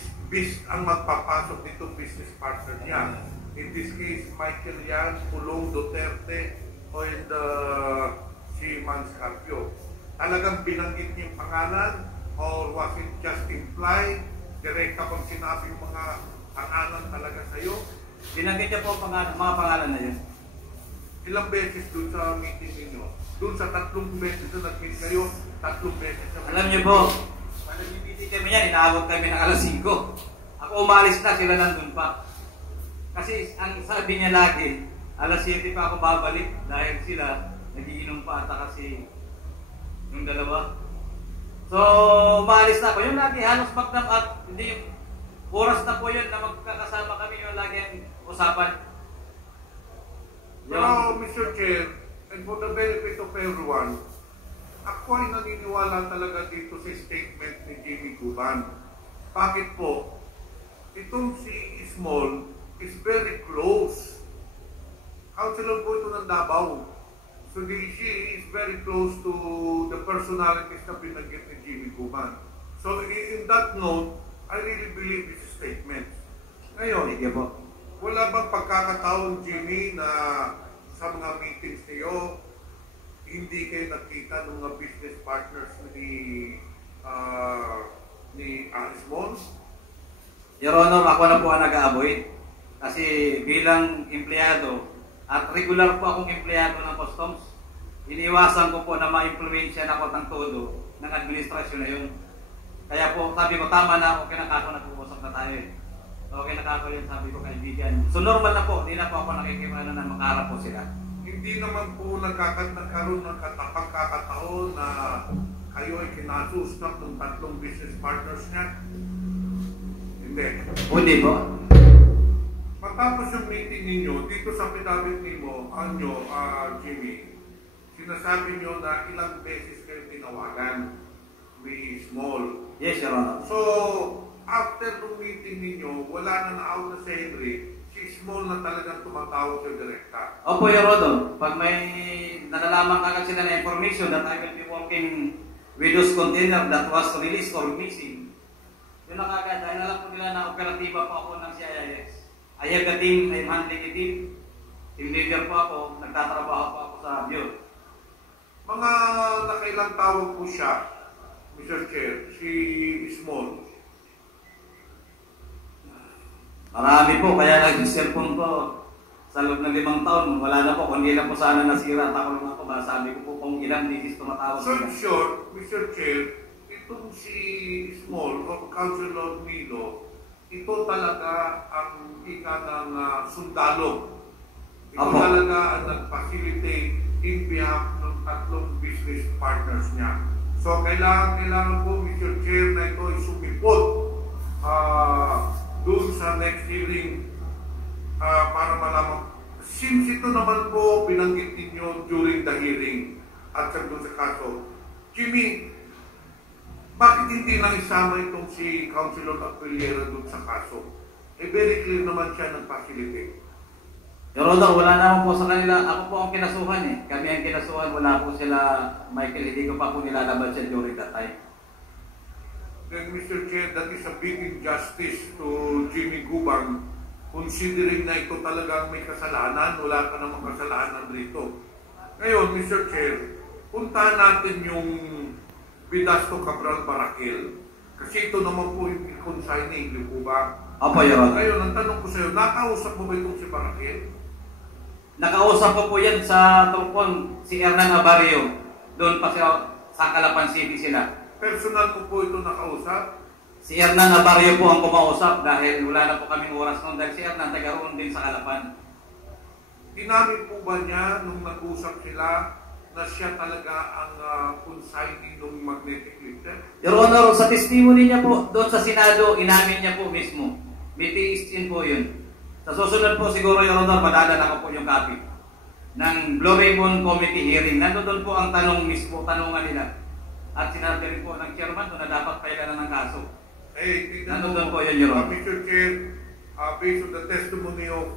ang magpapasok nitong business partner niya. In this case, Michael Yan, Pulong Duterte, and si Manscarpio. Talagang binanggit niya yung pangalan, or was it just implied? Direkta pang sinabi yung mga pangalan talaga sa'yo? Binanggit niya po mga pangalan na yun. Ilang beses dun sa meeting ninyo? Dun sa 3 beses na nag-meet kayo, 3 beses na... Alam niyo po, pag nag-meeting kami yan, inaabot kami ng alas 5. Ako umalis na, sila nandun pa. Kasi ang sabi niya lagi, alas 7 pa ako babalik dahil sila nagiinom pa ata kasi yung dalawa. So, umalis na ako. Yung lagi halos magdam at hindi yung oras na po yun na magkakasama kami, yung lagi ang usapan. Pero, Mr. Chair, and for the benefit of everyone, ako ay naniniwala talaga dito sa statement ni Jimmy Guban. Bakit po? Itong si Small is very close. Councilor po ito ng Davao. So she is very close to the personalities na binanggit ni Jimmy Guban. So in that note, I really believe this statement. Ngayon, wala bang pagkakataon, Jimmy, na sa mga meetings niyo, hindi kayo nakita ng mga business partners ni Small? Your Honor, ako na po ang nag-avoid. Kasi bilang empleyado, at regular po akong empleyado ng customs, iniwasan ko po na ma-influensya na ako ng todo ng administrasyon na yun. Kaya po, sabi ko, tama na, okay na kako, nag-uusap na tayo. Okay na kako yun, sabi ko, kaibigan. So normal na po, hindi na po ako nakikimano na makaharap po sila. Hindi naman po nagkaroon ng pagkakataon na kayo ay kinasusap ng 3 business partners niya? Hindi. Hindi po. Matapos yung meeting ninyo, dito sa pinabit ninyo, Jimmy, sinasabi nyo na ilang beses kayo tinawagan ni Small. Yes, Your Honor. So, after the meeting ninyo, wala na na-out na si Henry, si Small na talagang tumatawag sa direkta. Opo, Your Honor. Pag may nalalaman agad sila na information that I will be working with those container that was released or missing, yun na kagad, dahil alam po nila na operatiba po ako ng CIS. I have a team, I'm handling a team. Team leader po ako, nagtatrabaho po ako sa Bureau. Mga nakailang tawag po siya, Mr. Chair, si Small. Marami po, kaya nag-cellphone ko sa loob ng 5 taon. Wala na po, kung hindi lang po sana nasira at ako lang ako, sabi ko po kung ilang digits tumatawag So sila. in short, Mr. Chair, itong si Small o Councilor Milo, ito talaga ang ika ng sundalo. Ito Apo. talaga ang nag-facilitate in behalf ng 3 business partners niya. So kailangan po, Mr. Chair, na ito ay sumipot doon sa next hearing para malaman. Since ito naman po binanggit ninyo during the hearing at sa doon sa kaso, Jimmy, bakit hindi nang isama itong si Councilor Aquilera doon sa kaso? Eh, very clear naman siya ng facilitate. Your Honor, wala naman po sa kanila. Ako po ang kinasuhan eh. Kami ang kinasuhan, wala po sila, Michael, hindi ko pa po nilalaban siya during that time. Then, Mr. Chair, that is a big injustice to Jimmy Gubang, considering na ito talagang may kasalanan, wala ka namang kasalanan rito. Ngayon, Mr. Chair, puntahan natin yung Bidasto Cabral Barakil. Kasi ito naman po yung consignee, hindi po ba? Opo, Your Honor. Ngayon, ang tanong ko sa iyo, nakausap mo ba itong si Barakil? Nakausap ko po yan sa tungkol si Hernan Abarrio. Doon pa sa Calapan City sila. Personal mo po ito nakausap? Si Hernan Abarrio po ang kumausap dahil wala na po kaming oras noon dahil si Hernan taga-roon din sa Calapan. Inamin po ba niya nung nag-usap sila na siya talaga ang consignee ng magnetic lifter? Your Honor, sa testimony niya po doon sa Senado, inamin niya po mismo. May tiis din po yun. Sa susunod po siguro, Your Honor, madadala ko po yung copy ng Blue Ribbon Committee hearing. Nandun po ang tanong mismo, tanungan nila. At sinabi rin po ng chairman doon na dapat pailanan ng kaso. Nandun po yun, Your Honor. Mr. Chair, based on the testimony of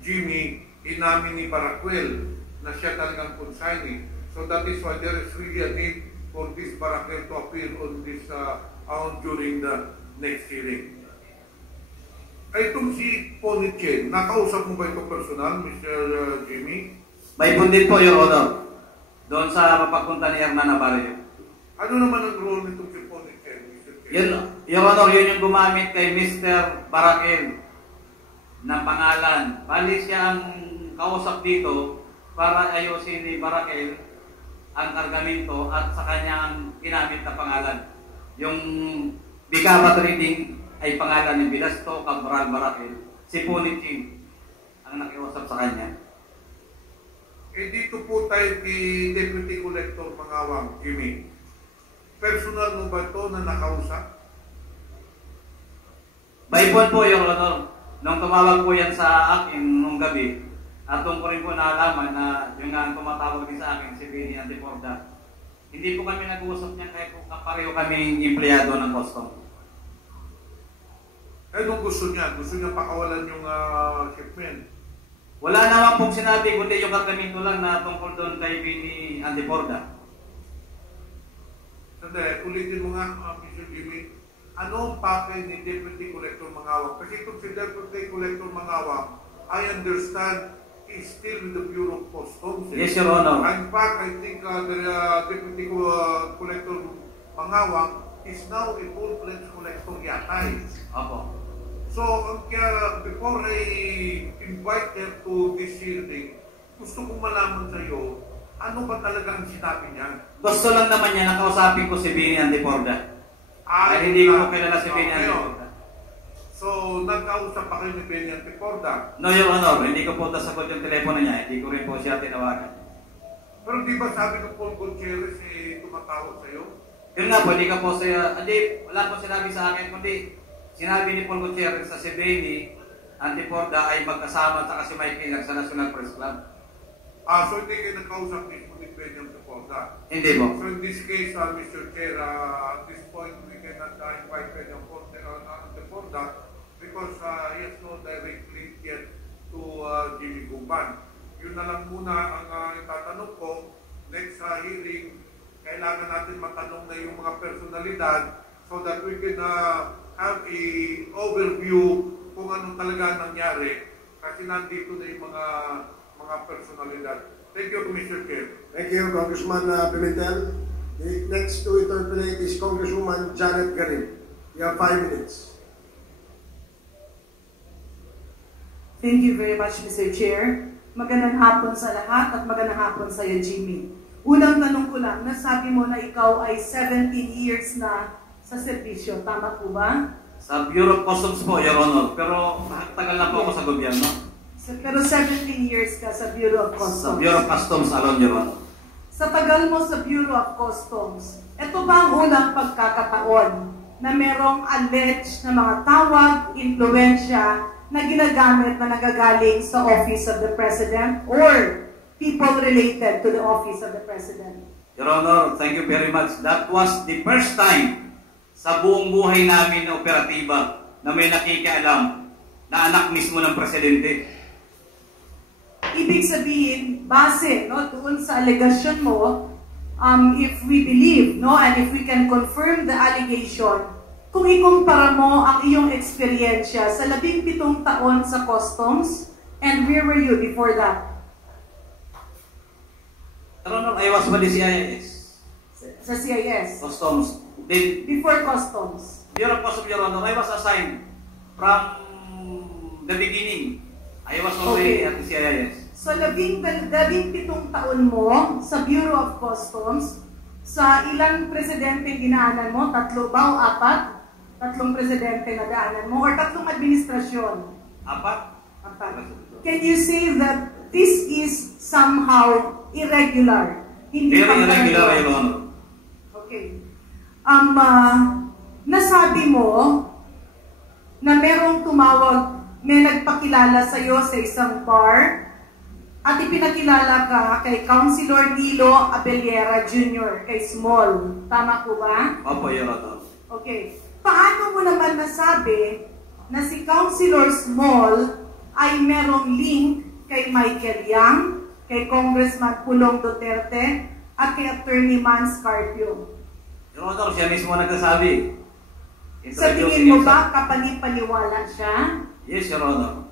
Jimmy, inamin ni Baracuel na siya talagang consignee. So that is why there is really a need for this Baracuel to appear on this during the next hearing. Ay, itong si Ponichen, nakausap mo ba ito personal, Mr. Jimmy? May pundit po, Your Honor. Doon sa mapagpunta ni Hernan Abarrio. Ano naman ang role nitong si Ponichen, Mr. Chair? Yun, Your Honor, yun yung gumamit kay Mr. Barakil ng pangalan. Bali siya ang kausap dito para ayusin ni Barakil ang kargamento at sa kanyang ginamit na pangalan. Yung Bigaba Trading ay pangalan ni Bidasto Cabral Barakil. Si Puniching ang nakiusap sa kanya. Eh dito po tayo kay Deputy Collector Mangawang, Jimmy. Personal mo ba ito na nakausap? By phone po, Your Honor. Nung tumawag po yan sa akin nung gabi, at doon ko rin po naalaman na yung nga tumatawag din sa akin, si Benny Antiporda. Hindi po kami nag-uusap niya kahit po pareho kaming empleyado ng custom. Eh, nung gusto niya pakawalan yung shipment. Wala naman pong sinabi, kundi yung kargamento lang na tungkol doon kay Benny Antiporda. Sandali, ulitin mo nga, Mr. Jimmy. Ano ang pakay ni Deputy Collector Mangawang? Kasi itong si Deputy Collector Mangawang, I understand he's still with the Bureau of Customs. Yes, Your Honor. In fact, I think the Deputy Collector Mangawang is now a full-fledged collector yata. Opo. So, before I invite her to this hearing, gusto kong malaman sa iyo, ano ba talagang sinabi niya? Gusto lang naman niya nakausapin ko si Benny Antiporda. Ay, hindi ko kilala si Benny Antiporda. So, nagkausap pa kayo ni Benny Antiporda? No, Your Honor. Hindi ko po nasagot yung telepono niya. Hindi ko rin po siya tinawagan. Pero di ba sabi ng Paul Gutierrez tumatawag sa iyo? Yun nga po, hindi ka po siya, wala po sinabi sa akin, kundi sinabi ni Paul Gutierrez sa si Benny Antiporda ay magkasama at si Michael lang sa National Press Club. So hindi kayo nagkausap mismo ni Benny Antiporda? Hindi po. So in this case, Mr. Chair, at this point, we cannot invite Benny Antiporda because he has no direct link yet to Jimmy Gumban. Yun na lang muna ang itatanong ko. Next hearing, kailangan natin matanong na yung mga personalidad so that we can have a overview kung anong talaga nangyari kasi nandito na yung mga personalidad. Thank you, Mr. Chair. Thank you, Congressman Pimentel. The next to interpolate is Congresswoman Janet Garib. You have 5 minutes. Thank you very much, Mr. Chair. Magandang hapon sa lahat at magandang hapon sa iyo, Jimmy. Unang tanong ko lang, nasabi mo na ikaw ay 17 years na sa serbisyo. Tama po ba? Sa Bureau of Customs po, Your Honor. Pero tagal na po ako sa gobyerno. Pero 17 years ka sa Bureau of Customs. Sa Bureau of Customs alone, Your Honor. Sa tagal mo sa Bureau of Customs, ito ba ang unang pagkakataon na merong alleged na mga tawag, impluensya na ginagamit na nagagaling sa Office of the President or people related to the Office of the President? Your Honor, thank you very much. That was the first time sa buong buhay namin na operatiba na may nakikialam na anak mismo ng Presidente. Ibig sabihin, base doon sa allegation mo, if we believe, and if we can confirm the allegation, kung ikumpara mo ang iyong eksperyensya sa 17 taon sa Customs, and where were you before that? Your Honor, I was with the CIS. Sa CIS? Customs. Then, before Customs? Bureau of Customs, Your Honor, I was assigned from the beginning. I was already at the CIS. So, 17 taon mo sa Bureau of Customs, sa ilang presidente ginaanan mo? 3 ba o 4? 3 presidente na daanan mo? Or 3 administrasyon? 4. Can you say that this is somehow irregular? Hindi very irregular, Your Honor. Okay. Nasabi mo na merong tumawag, may nagpakilala sa iyo sa isang bar at ipinakilala ka kay Councilor Nilo Abellera Jr., kay Small. Tama po ba? Opo, Your Honor. Okay. Paano mo naman nasabi na si Councilor Small ay merong link kay Michael Yang, kay Congressman Pulong Duterte, at kay Attorney Mans Carpio? Your Honor, siya mismo nagsasabi. Sa tingin mo ba kapani-paniwala siya? Yes, Your Honor.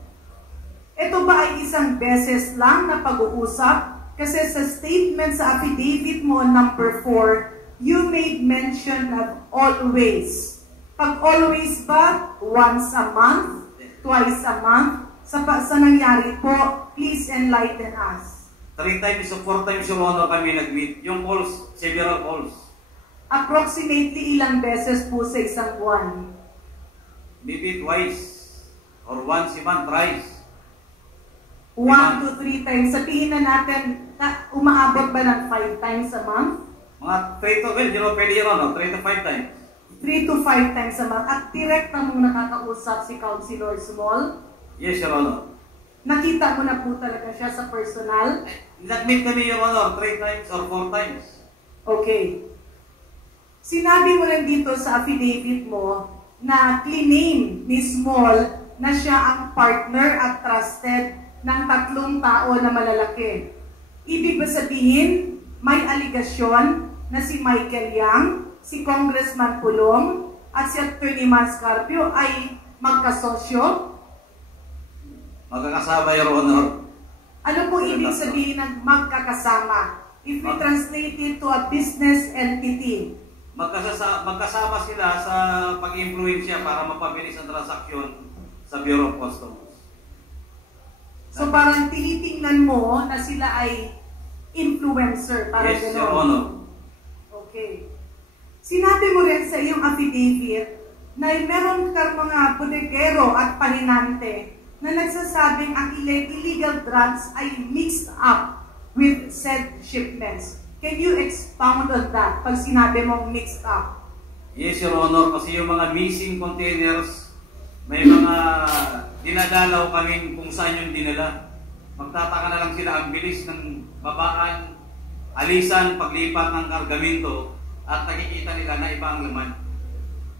Ito ba ay isang beses lang na pag-uusap? Kasi sa statement sa affidavit mo number 4, you made mention of always. Pag always ba, once a month, twice a month? Sa nangyari po, please enlighten us. 3 times o 4 times, Your Honor, kami nag-meet. Yung calls, several calls. Approximately ilang beses po sa isang buwan? Maybe twice or once a month, thrice. 1 to 3 times. Sabihin na natin, umaabot ba ng 5 times a month? Mga 3 to, well, pwede Your Honor, 3 to 5 times. 3 to 5 times a month. At direct na mong nakakausap si Councilor Small? Yes, Your Honor. Nakita mo na po talaga siya sa personal? Nag-meet kami, Your Honor, 3 times or 4 times. Okay. Sinabi mo lang dito sa affidavit mo na claim ni Small na siya ang partner at trusted ng 3 tao na malalaki. Ibig ba sabihin, may aligasyon na si Michael Yang, si Congressman Pulong, at si Attorney Mans Carpio ay magkasosyo? Magkakasama, Your Honor. Ano po ibig sabihin ng magkakasama? If we translate it to a business entity. Magkasama sila sa pag-influensya para mapabilis ang transaksyon sa Bureau of Customs. So parang tinitingnan mo na sila ay influencer, parang yes, gano'n. Your Honor. Okay. Sinabi mo rin sa iyong affidavit na meron kang mga bodegero at pahinante na nagsasabing ang illegal drugs ay mixed up with said shipments. Can you expound on that pag sinabi mong mixed up? Yes, Your Honor, kasi yung mga missing containers, may mga dinadalaw kami kung saan yung dinala. Magtataka na lang sila ang bilis ng babaan, alisan, paglipat ng kargamento, at nakikita nila na iba ang laman.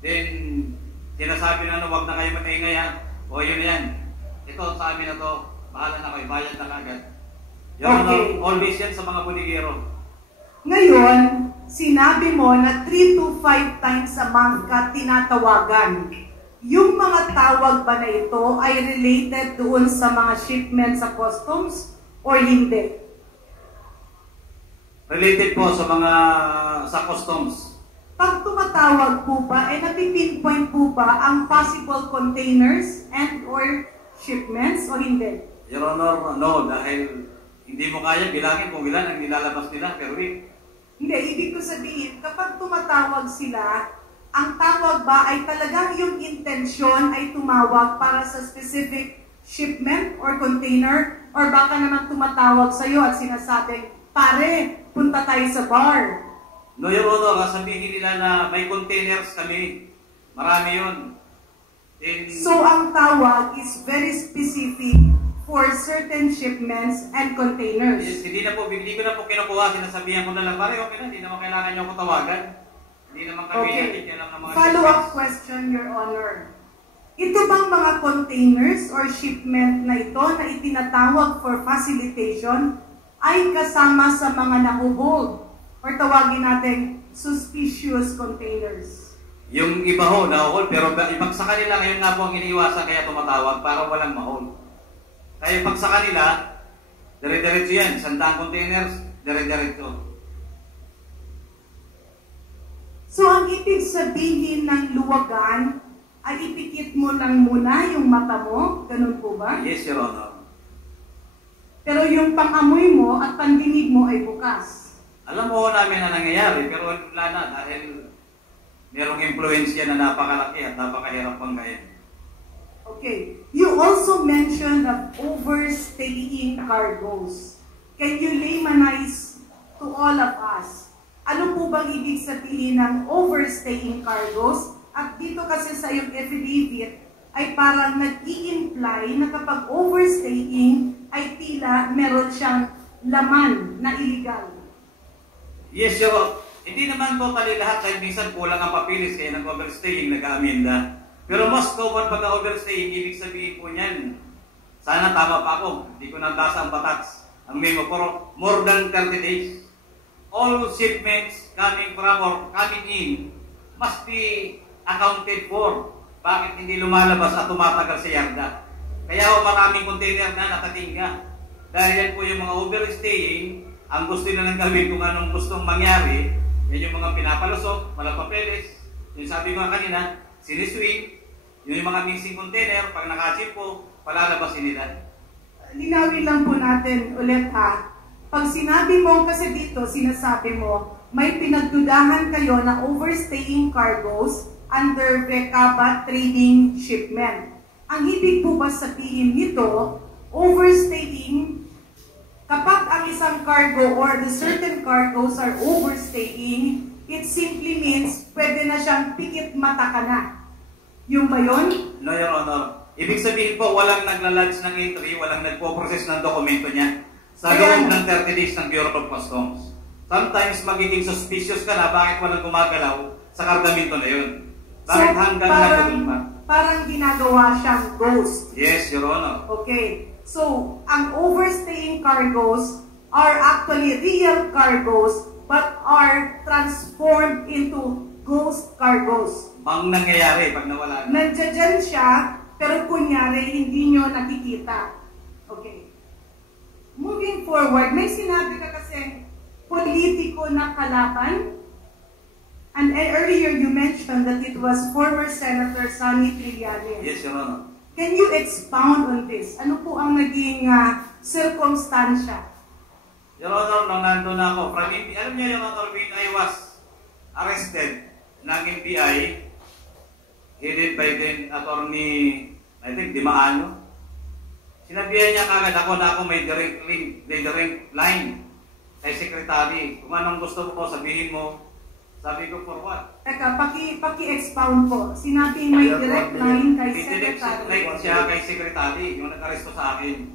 Then, sinasabi na wag na kayo maingaya, o yun na yan. Ito, sa amin na to, bahala na kayo, bayad na kagad. Your Honor, always yan sa mga bodigero. Ngayon, sinabi mo na 3 to 5 times a month ka tinatawagan. Yung mga tawag ba na ito ay related doon sa mga shipment sa customs or hindi? Related po sa customs. Pag tumatawag po ba, napipinpoint po ba ang possible containers and or shipments o hindi? Your Honor, no, dahil hindi mo kaya bilangin kung ilan ang nilalabas nila per week. Hindi, ibig ko sabihin, kapag tumatawag sila, ang tawag ba ay talagang yung intensyon ay tumawag para sa specific shipment or container? Or baka naman tumatawag sa'yo at sinasabing, pare, punta tayo sa bar. No, Your Honor, sabihin nila na may containers kami. Marami yun. So ang tawag is very specific for certain shipments and containers. Yes, hindi ko na po kinukuha, sinasabihan ko na lang, pare, okay na, hindi naman kailangan niyo ako tawagan. Hindi naman kami nakikialam ng mga Follow-up question, Your Honor. Ito bang mga containers or shipment na ito na itinatawag for facilitation ay kasama sa mga nahuhold or tawagin natin suspicious containers? Yung iba ho, nahuhold, pero ibang sa kanila ngayon nga po ang iniiwasan kaya tumatawag para walang mahold. Kaya pag sa kanila, dire-diretso yan. 100 containers, dire-diretso. So, ang ibig sabihin ng luwagan ay ipikit mo lang muna yung mata mo? Ganun po ba? Yes, Your Honor. Pero yung pang-amoy mo at pandinig mo ay bukas. Alam mo namin na nangyayari, pero wala na dahil merong impluensya na napakalaki at napakahirap banggain. Okay. You also mentioned of overstaying cargoes. Can you laymanize to all of us? Ano po bang ibig sabihin ng overstaying cargoes? At dito kasi sa iyong affidavit ay parang nag-i-imply na kapag overstaying ay tila meron siyang laman na illegal. Yes, Your. Hindi naman totally lahat dahil minsan kulang ang papilis kaya nag-overstaying, nag-aaminda. Pero mas common pag-overstaying, ibig sabihin po niyan, sana tama pa ako, hindi ko nabasa ang batas, ang memo, pero more than 30 days. All shipments coming from or coming in must be accounted for. Bakit hindi lumalabas at tumatagal sa yarda? Kaya maraming container na natatingga. Dahil yan po yung mga overstaying, ang gusto nilang gawin kung anong gustong mangyari, yan yung mga pinapalusok, walang papeles, yung sabi ko kanina, siniswing, yung mga missing container, pag nakachip po, palalabasin nila. Linawin lang po natin ulit ha. Pag sinabi mo, kasi dito sinasabi mo, may pinagdudahan kayo na overstaying cargoes under VECABA trading shipment. Ang ibig po ba sabihin nito, overstaying, kapag ang isang cargo or the certain cargoes are overstaying, it simply means pwede na siyang pikit mata ka na. Yung ba yun? No, Your Honor. Ibig sabihin po, walang nagla-lodge ng entry, walang nagpo-process ng dokumento niya sa loob ng 30 days ng Bureau of Customs. Sometimes magiging suspicious ka na bakit walang gumagalaw sa kargamento na yun. Bakit so, hanggang nagdoon pa? Parang ginagawa siyang ghost. Yes, Your Honor. Okay. So, ang overstaying cargoes are actually real cargoes but are transformed into ghost cargoes. Ang nangyayari pag nawala na. Nandiyan siya, pero kunyari hindi nyo nakikita. Okay. Moving forward, may sinabi ka kasi politiko na kalaban. And earlier you mentioned that it was former Senator Sonny Trillanes. Yes, Your Honor. Can you expound on this? Ano po ang naging circumstansya? Your Honor, nung nandun ako, alam niyo, Your Honor, when I was arrested ng NBI, headed by then Attorney, I think, Dimaano, sinabihan niya kagad ako na ako may direct line kay Secretary. Kung anong gusto mo ko, sabihin mo. Sabi ko, for what? Teka, paki-expound po. Sinabi may direct line kay Secretary. Direct siya kay Secretary, yung nag-aresto sa akin.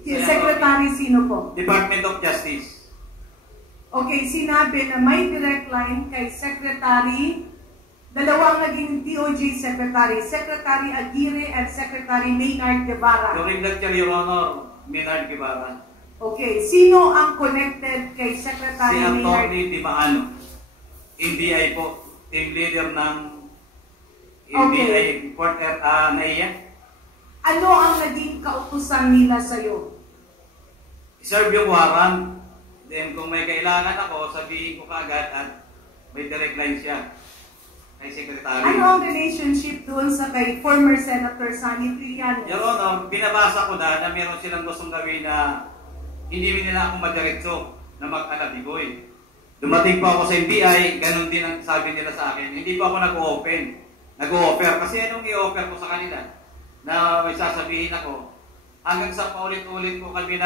Secretary sino po? Department of Justice. Okay, sinabi na may direct line kay Secretary, dalawang naging DOJ Secretary, Secretary Aguirre and Secretary Maynard Guevara. During that year, Your Honor, Maynard Guevara. Okay, sino ang connected kay Secretary Si Maynard? Attorney Dimaano. NBI po, team leader ng NBI NAIA. Ano ang naging kautusan nila sa'yo? Serve yung warrant Then kung may kailangan ako, sabihin ko kaagad at may direct line siya kay Secretary. Ano ang relationship doon sa kay former Senator Sonny Trillanes? Your Honor, binabasa ko na meron silang gustong gawin na hindi nila ako madiretso na mag-alabigoy. Dumating po ako sa NBI, ganun din ang sabi nila sa akin. Hindi po ako nag-o-offer. Kasi anong i-offer ko sa kanila? Na may sasabihin ako, hanggang sa paulit-ulit ko kami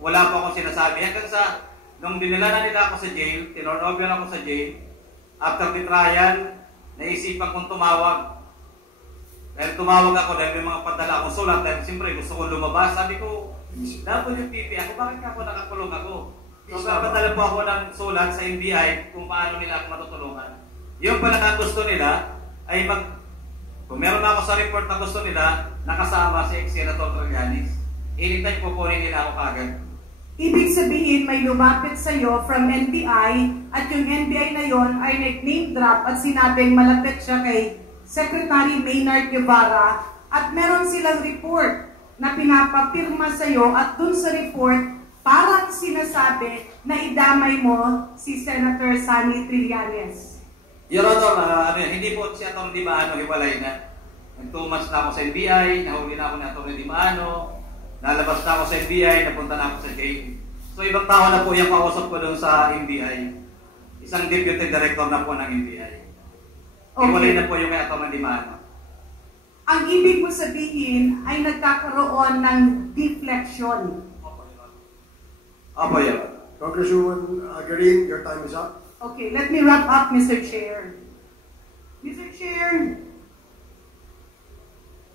wala po akong sinasabi. Hanggang sa, nung dinala na nila ako sa jail, tinornover ako sa jail, after the trial, naisipan kong tumawag. Dahil tumawag ako dahil may mga padala akong sulat, dahil siyempre gusto ko lumabas. Sabi ko, WPP ako, bakit ako nakakulong ako? So, padala po ako ng sulat sa NBI kung paano nila ako matutulungan. Yung pala na gusto nila, ay kung meron ako sa report na gusto nila, nakasama si ex-Senator Trillanes. Anytime kukunin nila ako kagad. Ibig sabihin, may lumapit sa iyo from NBI at yung NBI na yon ay nag-name drop at sinabing malapit siya kay Secretary Maynard Guevara at meron silang report na pinapapirma sa iyo at dun sa report parang sinasabi na idamay mo si Senator Sonny Trillanes. Your Honor, hindi po si Atty. Di Maano hiwalay na. 2 months na ako sa NBI, nahuli na ako ni Atty. Di Maano, nalabas na ako sa NBI, napunta na ako sa jail. So ibang tao na po yung kausap ko doon sa NBI. Isang deputy director na po ng NBI. Hiwalay na po yung kay Atty. Di Maano. Ang ibig mo sabihin ay nagkakaroon ng deflection. Opo, Your Honor. Congresswoman Garin, your time is up. Okay, let me wrap up, Mr. Chair. Mr. Chair,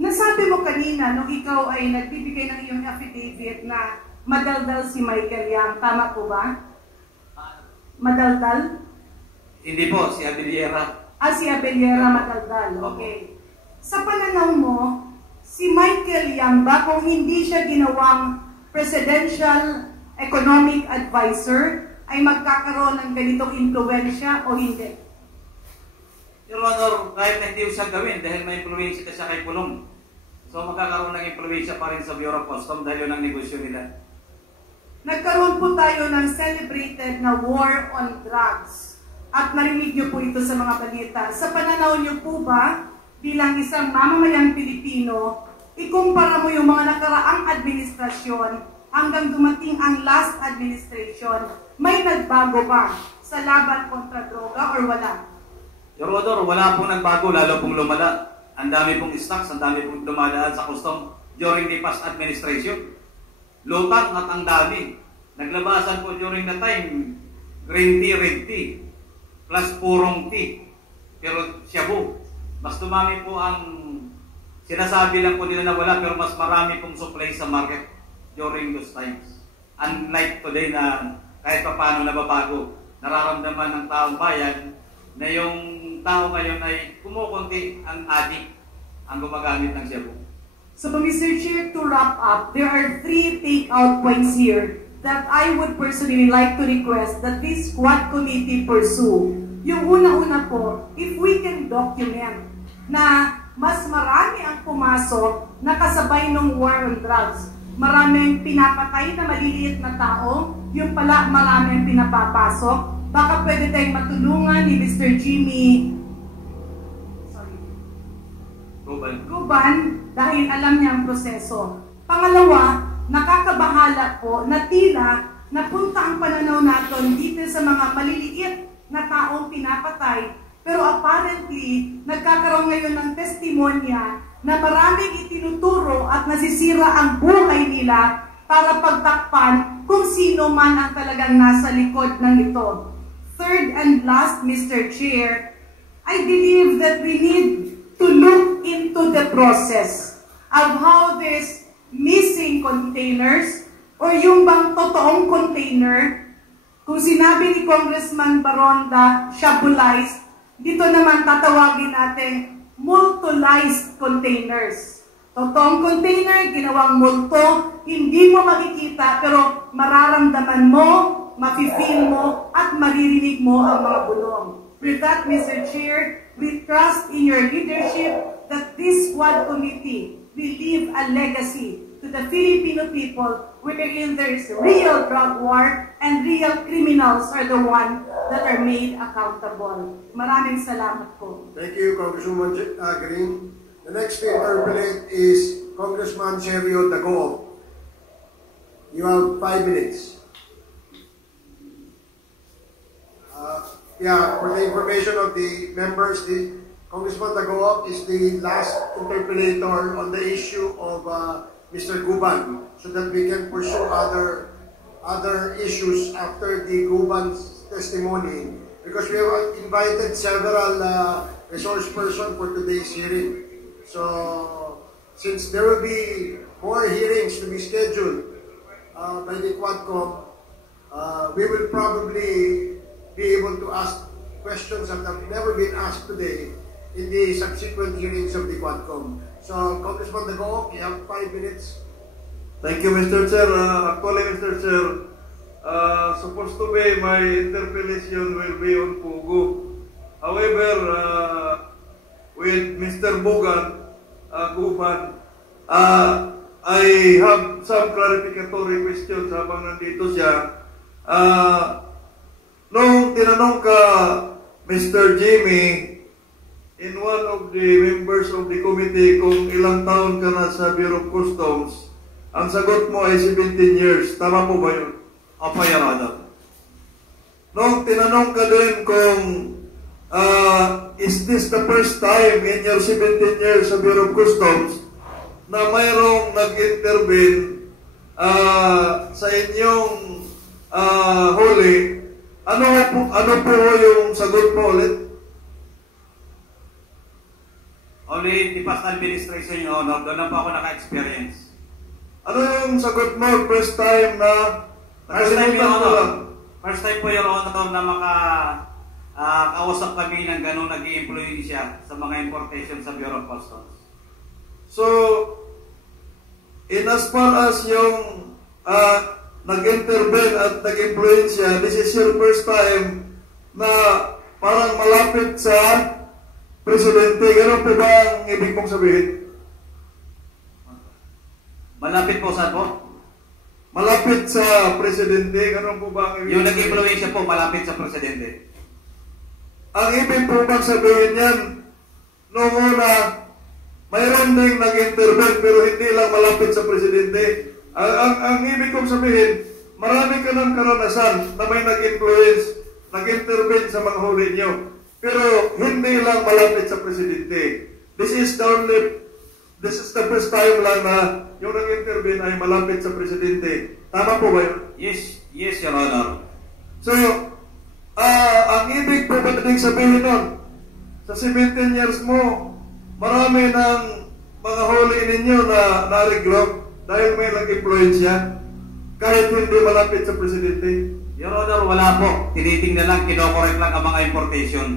nasabi mo kanina nung ikaw ay nagbibigay ng iyong affidavit na madaldal si Michael Yang. Tama po ba? Madaldal? Hindi po, si Abeliera. Si Abeliera madaldal. Okay. Sa pananaw mo, si Michael Yang ba kung hindi siya ginawang Presidential Economic Advisor, ay magkakaroon ng ganitong impluwensya o hindi? Your Honor, kahit na hindi siya gawin dahil may impluwensya siya kay Pulong. So magkakaroon ng impluwensya pa rin sa Bureau of Customs dahil yun ang negosyo nila. Nagkaroon po tayo ng celebrated na war on drugs. At narinig niyo po ito sa mga balita. Sa pananaw niyo po ba, bilang isang mamamayang Pilipino, ikumpara mo yung mga nakaraang administrasyon hanggang dumating ang last administration, may nagbago ba sa laban kontra droga or wala? Your Honor, wala pong nagbago, lalo pong lumala. Ang dami pong stocks, ang dami pong dumadaan sa custom during the past administration. Lutang at ang dami. Naglabasan po during the time, green tea, red tea, plus purong tea. Pero shabu. Mas dumami po ang sinasabi lang po nila na wala, pero mas marami pong supply sa market during those times. Unlike today na kahit pa paano nababago, nararamdaman ng taong bayan na yung tao ngayon ay kumukunti ang adik ang gumagamit ng shabu. So, Mr. Chair, to wrap up, there are 3 take-out points here that I would personally like to request that this squad committee pursue. Yung una-una po, if we can document na mas marami ang pumasok na kasabay ng war on drugs. Maraming pinapatay na maliliit na tao, yung pala maraming pinapapasok. Baka pwede tayong matulungan ni Mr. Jimmy Guban dahil alam niya ang proseso. Pangalawa, nakakabahala po na tila napunta ang pananaw natin dito sa mga maliliit na taong pinapatay. Pero apparently, nagkakaroon ngayon ng testimonya na maraming itinuturo at nasisira ang buhay nila para pagtakpan kung sino man ang talagang nasa likod ng ito. Third and last, Mr. Chair, I believe that we need to look into the process of how these missing containers or yung bang totoong container, kung sinabi ni Congressman Baronda, shabulized, dito naman tatawagin natin multolized containers. Totoong container, ginawang multo, hindi mo makikita pero mararamdaman mo, mafe-feel mo, at maririnig mo ang mga bulong. With that, Mr. Chair, we trust in your leadership that this squad committee will leave a legacy to to the Filipino people wherein there is real drug war and real criminals are the ones that are made accountable. Maraming salamat po. Thank you, Congresswoman Green. The next to interpellate is Congressman Sergio Dago. You have 5 minutes. For the information of the members, Congressman Dago is the last interpellator on the issue of Mr. Guban, so that we can pursue other issues after the Guban's testimony, because we have invited several resource persons for today's hearing. So, since there will be more hearings to be scheduled by the Quadcom, we will probably be able to ask questions that have never been asked today in the subsequent hearings of the Quadcom. So, Congressman Dago, you have 5 minutes. Thank you, Mr. Chair. Actually, Mr. Chair, supposed to be my interpellation will be on Pugo. However, with Mr. Guban, I have some clarificatory questions habang nandito siya. Nung tinanong ka, Mr. Jimmy, in one of the members of the committee kung ilang taon ka na sa Bureau of Customs, ang sagot mo ay 17 years. Tama po ba yun? Opo, Your Honor. Nung tinanong ka din kung is this the first time in your 17 years sa Bureau of Customs na mayroong nag-intervene sa inyong huli, ano po yung sagot mo ulit? Only the past administration, Your Honor, doon lang po ako naka-experience. Ano yung sagot mo first time na First time, Your nakalimutan ko lang? Honor. First time po, Your Honor, na kausap kami ng gano'ng nag-i-influensya sa mga importation sa Bureau of Customs. So, in as far as yung nag-intervene at nag-influensya, this is your first time na parang malapit sa presidente. Ganun po ba ang ibig mong sabihin? Malapit po saan po? Malapit sa presidente. Ganun po ba ang ibig Yung mong nag-influensya po, malapit sa presidente. Ang ibig po bang sabihin yan, noong una, mayroon ding nag-intervene pero hindi lang malapit sa presidente. Ang ibig kong sabihin, marami ka ng karanasan na may nag-influence, nag-intervene sa mga huli nyo. Pero hindi lang malapit sa presidente. This is the first time lang na yung nag-intervene ay malapit sa presidente. Tama po ba yun? Yes, Your Honor. So, ang ibig po ba din sabihin nun, sa 17 years mo, marami ng mga huli ninyo na nareglo dahil may nag-influensya kahit hindi malapit sa presidente. Your Honor, wala po. Tinitingnan lang, kinokorek lang ang mga importation.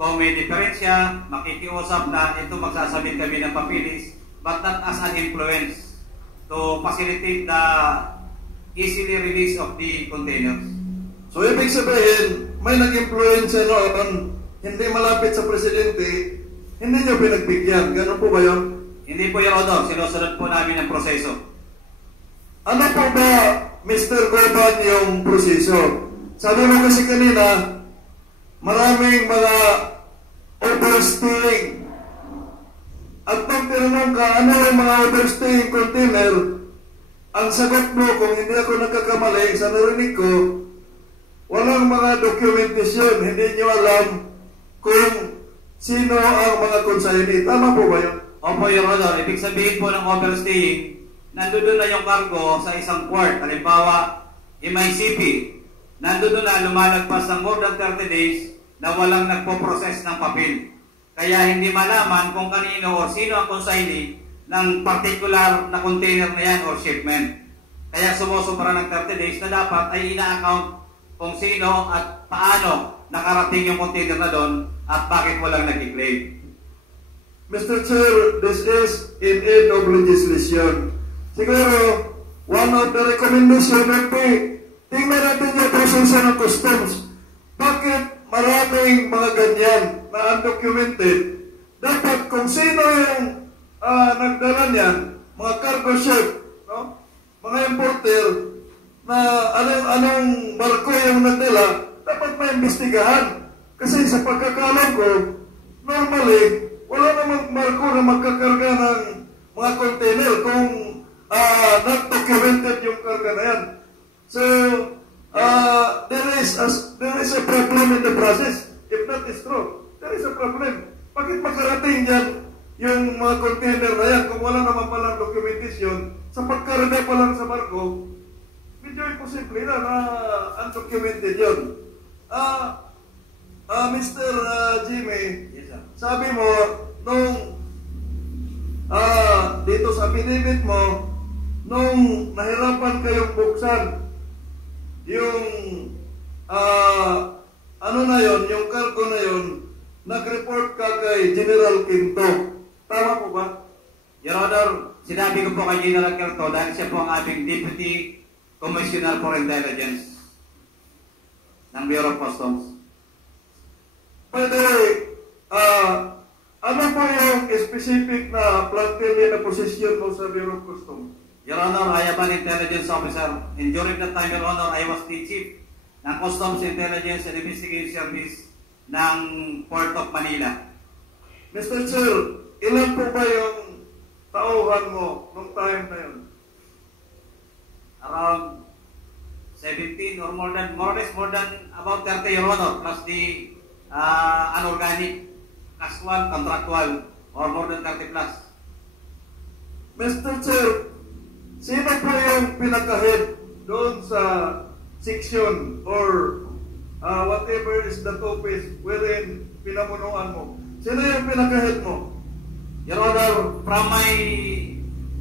Kung may diferensya, makikiusap na ito magsasabit kami ng papilis, but not as an influence to facilitate the easily release of the containers. So, ibig sabihin, may nag-influensya noon, hindi malapit sa presidente, hindi nyo pinagbigyan. Ganun po ba yun? Hindi po, Your Honor. Sinusunod po namin ang proseso. Ano po ba, Mr. Guban, yung proseso? Sabi mo kasi kanina, maraming mga overstaying. At nung tinanong ka, ano yung mga overstaying container, ang sagot mo, kung hindi ako nagkakamali, sa narinig ko, walang mga dokumentasyon, hindi nyo alam kung sino ang mga consignee. Tama po ba yun? Opo, Your Honor. Ibig sabihin po ng overstaying, nandoon na yung cargo sa isang port. Halimbawa, MICP. Nandoon na lumalagpas ng more than 30 days na walang nagpo-process ng papel. Kaya hindi malaman kung kanino o sino ang consignee ng particular na container na yan or shipment. Kaya sumusubra ng 30 days na dapat ay ina-account kung sino at paano nakarating yung container na doon at bakit walang nag-claim. Mr. Chair, this is in aid of legislation. Siguro, one of the recommendation would be, tingnan natin yung proseso ng customs. Bakit maraming mga ganyan na undocumented? Dapat kung sino yung nagdala niyan, mga cargo ship, no? Mga importer, na anong barko yung nagdala, dapat may imbestigahan. Kasi sa pagkakalam ko, normally, wala namang barko na magkakarga ng mga container kung not documented yung karga na yan. So, there is a problem in the process. If that is true, there is a problem. Bakit makarating dyan yung mga container na yan kung wala naman palang documentation sa pagkarga pa lang sa barko? Medyo imposible na undocumented yun. Mr. Jimmy, Yes, sir. sabi mo, nung dito sa affidavit mo, nung nahirapan kayong buksan yung ano na yon, yung cargo na yon, nag-report ka kay General Quinto. Tama po ba? Your Honor, sinabi ko po kay General Quinto dahil siya po ang aming Deputy Commissioner for Intelligence ng Bureau of Customs. By the way, ano po yung specific na plantel na position mo sa Bureau of Customs? Your Honor, I am an intelligence officer, and during that time, Your Honor, I was the Chief ng Customs Intelligence and Investigation Service ng Port of Manila. Mr. Chair, ilan po ba yung tauhan mo nung time na yun? Around 17 or more than about 30, Your Honor, plus the unorganic, casual, contractual, or more than 30 plus. Mr. Chair, sino po yung pinaka-head doon sa section or whatever is the office wherein pinamunuan mo? Sino yung pinaka-head mo? Your Honor, from my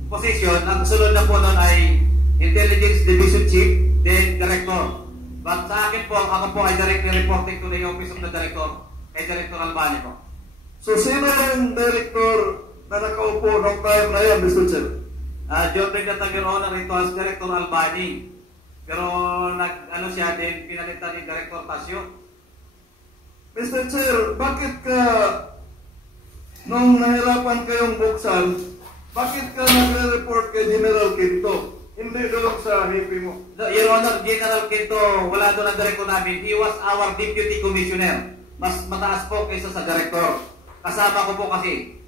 position, ang sunod na po nun ay Intelligence Division Chief, then Director. But sa akin po, ako po ay directly reporting to the Office of the Director, kay Director Albani po. So, sino yung director na nakaupo nung time na yan, Mr. Chair? During the time, Your Honor, ito as Director Albani. Pero nag-ano siya din, pinalitan ni Director Tasio. Mr. Chair, bakit ka, nung nahirapan kayong buksan, bakit ka nagre-report kay General Quinto? Hindi doon sa hipi mo. No, Your Honor, General Quinto, wala doon ang Director namin. He was our Deputy Commissioner. Mas mataas po kaysa sa Director. Kasama ko po kasi.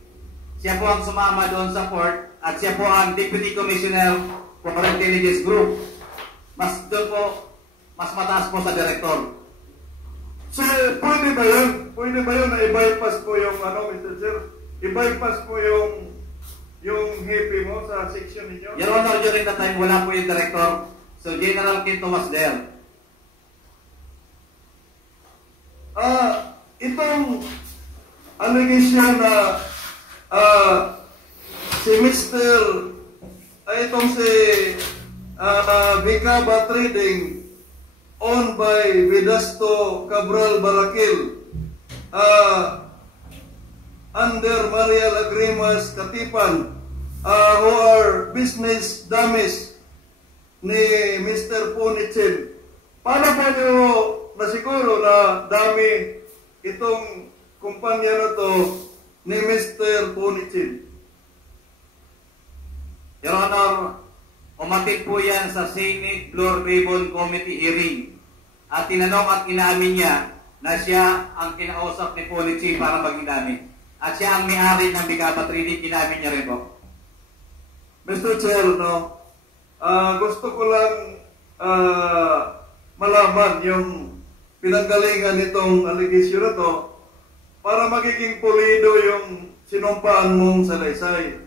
Siya po ang sumama doon sa port at siya po ang Deputy Commissioner for Intelligence Group. Mas doon po, mas mataas po sa Director. So, pwede ba yun? Pwede ba yun na i-bypass po yung Mr. Chair? I-bypass po yung hipi mo sa section ninyo? Your Honor, during that time, wala po yung Director. So, General Quinto was there. Itong allegation na si Mr. Itong si Vicaba Trading owned by Vedasto Cabral Barakil under Marial Agrimas Katipan who are business dummies ni Mr. Punichin. Paano pa nyo nasiguro na dami itong kumpanya na to ni Mr. Punichin? Your Honor, umatid po yan sa Senate Blue Ribbon Committee hearing. At tinanong at inamin niya na siya ang kinausap ni Punichin para mag-inamin. At siya ang may-ari ng Vicaba Trading, inamin niya rin po. Mr. Chair, no, gusto ko lang malaman yung pinanggalingan nitong allegation na to para magiging pulido yung sinumpaan mong salaysay.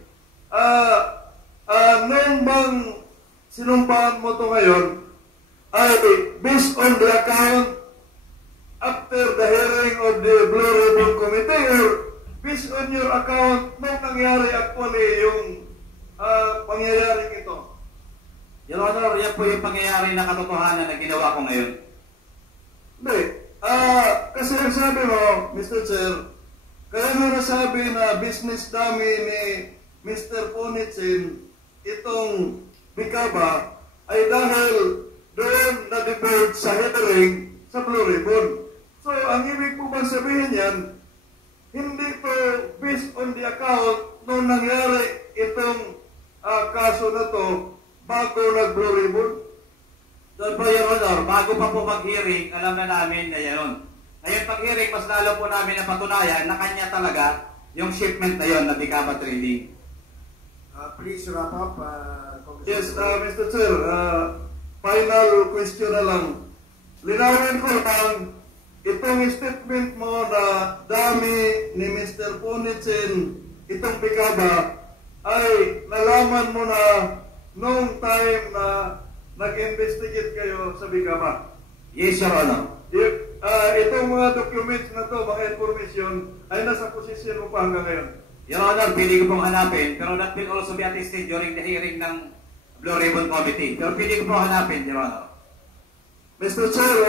Noong bang sinumpaan mo to ngayon ay based on the account after the hearing of the Blue Ribbon Committee or based on your account nung nangyari actually yung pangyayaring ito? Your Honor, yan po yung pangyayari na katotohanan na ginawa ko ngayon. Hindi. Kasi ang sabi mo, Mr. Chair, kaya mo nasabi na business dummy ni Mr. Punichin itong Vicaba ay dahil doon na-debate sa hearing sa Blue Ribbon. So, ang ibig po bang sabihin yan, hindi to based on the account nung nangyari itong kaso na to bago nag-Blue Ribbon? Doon po, Your Honor, bago pa po mag-hearing, alam na namin na yun. Ngayon pag-hearing, mas lalo po namin na patunayan na kanya talaga yung shipment na yun na Bicaba Trading. Please wrap up, Congressman. Yes, Mr. Chair, final question na lang. Linawin ko lang, itong statement mo na dami ni Mr. Punitsin, itong Bicaba, ay nalaman mo na noong time na nag-investigate kayo sa Bicaba. Yes, Your Honor. Itong mga documents na to, mga information, ay nasa posisyon mo pa hanggang ngayon. Your Honor, pili ko pong hanapin, pero that will also be attested during the hearing ng Blue Ribbon Committee. Pero pili ko pong hanapin, Your Honor. Mr. Chair,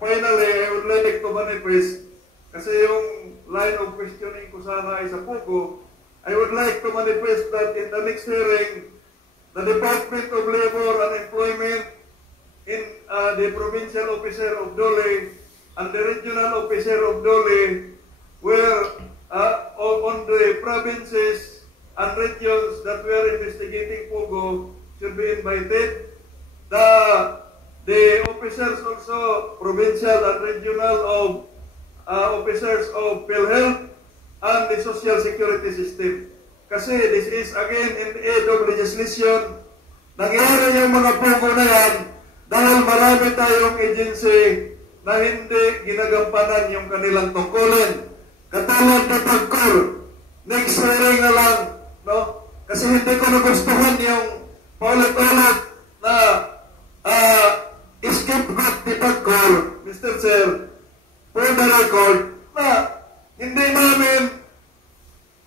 finally, I would like to manifest, kasi yung line of questioning ko sana ay sa PUGO, I would like to manifest that in the next hearing, the Department of Labor and Employment in the Provincial Officer of Dole and the Regional Officer of Dole were on the provinces and regions that were investigating PUGO should be invited. The officers also, provincial and regional of officers of PhilHealth and the Social Security System. Kasi this is again in the aid of legislation. Nangyari yung mga PUGO na yan dahil marami tayong agency na hindi ginagampanan yung kanilang tungkulin. Katulad na PAGCOR, next hearing na lang, no? Kasi hindi ko nagustuhan yung paulit-ulit na scapegoat ni PAGCOR, Mr. Chair, for the record, na hindi namin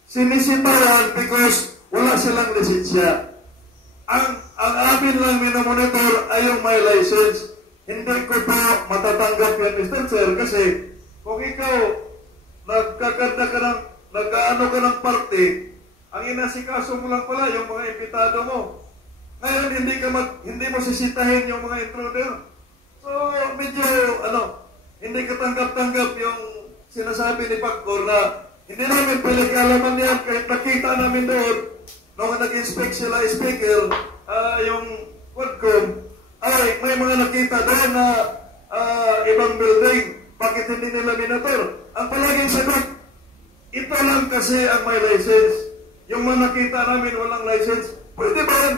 sinisitayan because wala silang lisensya. Ang amin lang minomonitor ay yung may license. Hindi ko po matatanggap yan, Mr. Chair, kasi kung ikaw nagkakanda ka ng, nagkaano ka ng party, ang inasikaso mo lang pala yung mga impitado mo. Ngayon, hindi mo sisitahin yung mga intruder. So, medyo, hindi katanggap-tanggap yung sinasabi ni PAGCOR na hindi namin pinag-alaman yan kahit nakita namin doon nung nag-inspect sila speaker, yung Quadcom, ay may mga nakita doon na ibang building. Bakit hindi nila minotor? Ang palaging sagot, ito lang kasi ang may license. Yung mga nakita namin walang license, pwede ba yan?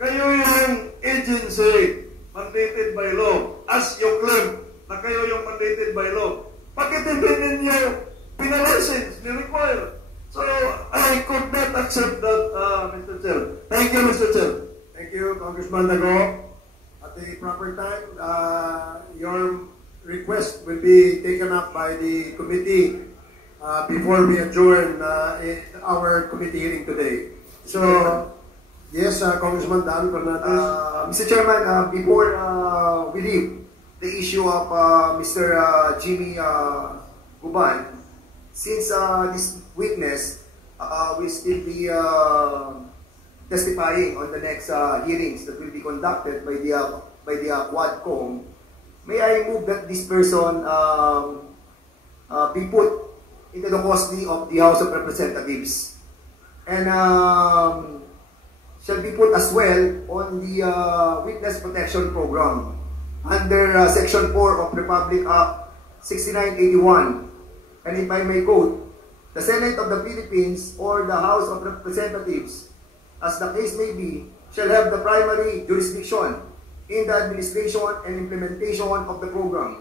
Kayo yung agency mandated by law, as you claim na kayo yung mandated by law. Bakit hindi ninyo pinalicense, ni-require? So, I could not accept that, Mr. Chair. Thank you, Mr. Chair. Thank you, Congressman Dago. At the proper time, your request will be taken up by the committee before we adjourn our committee hearing today. So, yes, Congressman Dan Fernandez. Mr. Chairman, before we leave the issue of Mr. Jimmy Guban, since this witness will still be testifying on the next hearings that will be conducted by the Quadcom, may I move that this person be put into the custody of the House of Representatives and shall be put as well on the Witness Protection Program under Section 4 of Republic Act 6981. And if I may quote, the Senate of the Philippines or the House of Representatives, as the case may be, shall have the primary jurisdiction in the administration and implementation of the program.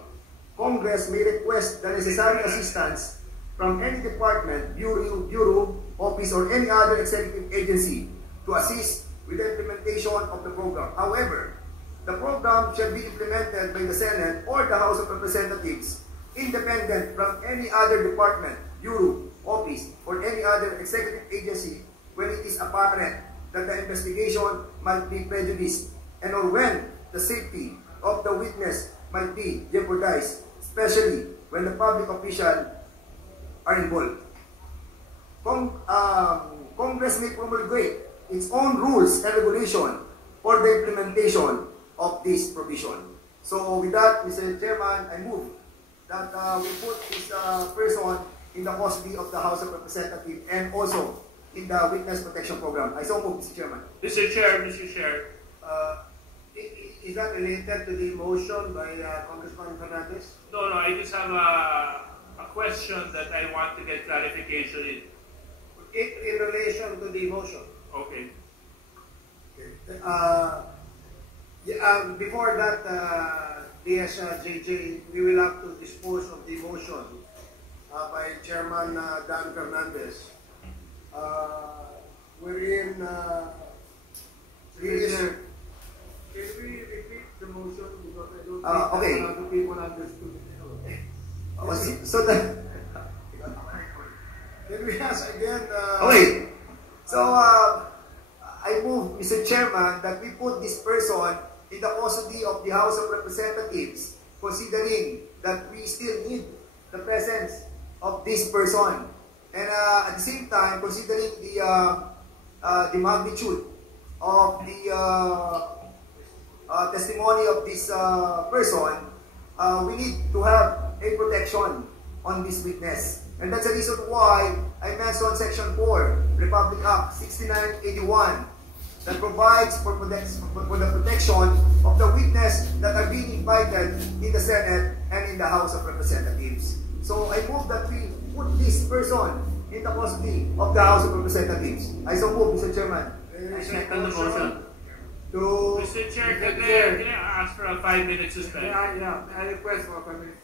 Congress may request the necessary assistance from any department, bureau, office, or any other executive agency to assist with the implementation of the program. However, the program shall be implemented by the Senate or the House of Representatives independent from any other department, bureau, office, or any other executive agency when it is apparent that the investigation might be prejudiced and or when the safety of the witness might be jeopardized, especially when the public officials are involved. Congress may promulgate its own rules and regulation for the implementation of this provision. So with that, Mr. Chairman, I move that we put this person in the custody of the House of Representatives and also in the Witness Protection Program. I so move, Mr. Chairman. Mr. Chair, Is that related to the motion by Congressman Fernandez? no, I just have a question that I want to get clarification in. In relation to the motion. Okay. Before that, DSJJ, we will have to dispose of the motion by Chairman Dan Fernandez. Wherein Can we repeat the motion because I don't okay. think other people understood it. So the can we ask again? okay. So I move, Mr. Chairman, that we put this person in the custody of the House of Representatives, considering that we still need the presence of this person, and at the same time, considering the magnitude of the testimony of this person, we need to have a protection on this witness. And that's the reason why I mentioned Section 4, Republic Act 6981, that provides for the protection of the witness that are being invited in the Senate and in the House of Representatives. So I move that we put this person in the custody of the House of Representatives. I so move, Mr. Chairman. I second the motion. To Mr. Chair, can I ask for a 5-minute suspension? Yeah, I request for a 5 minutes.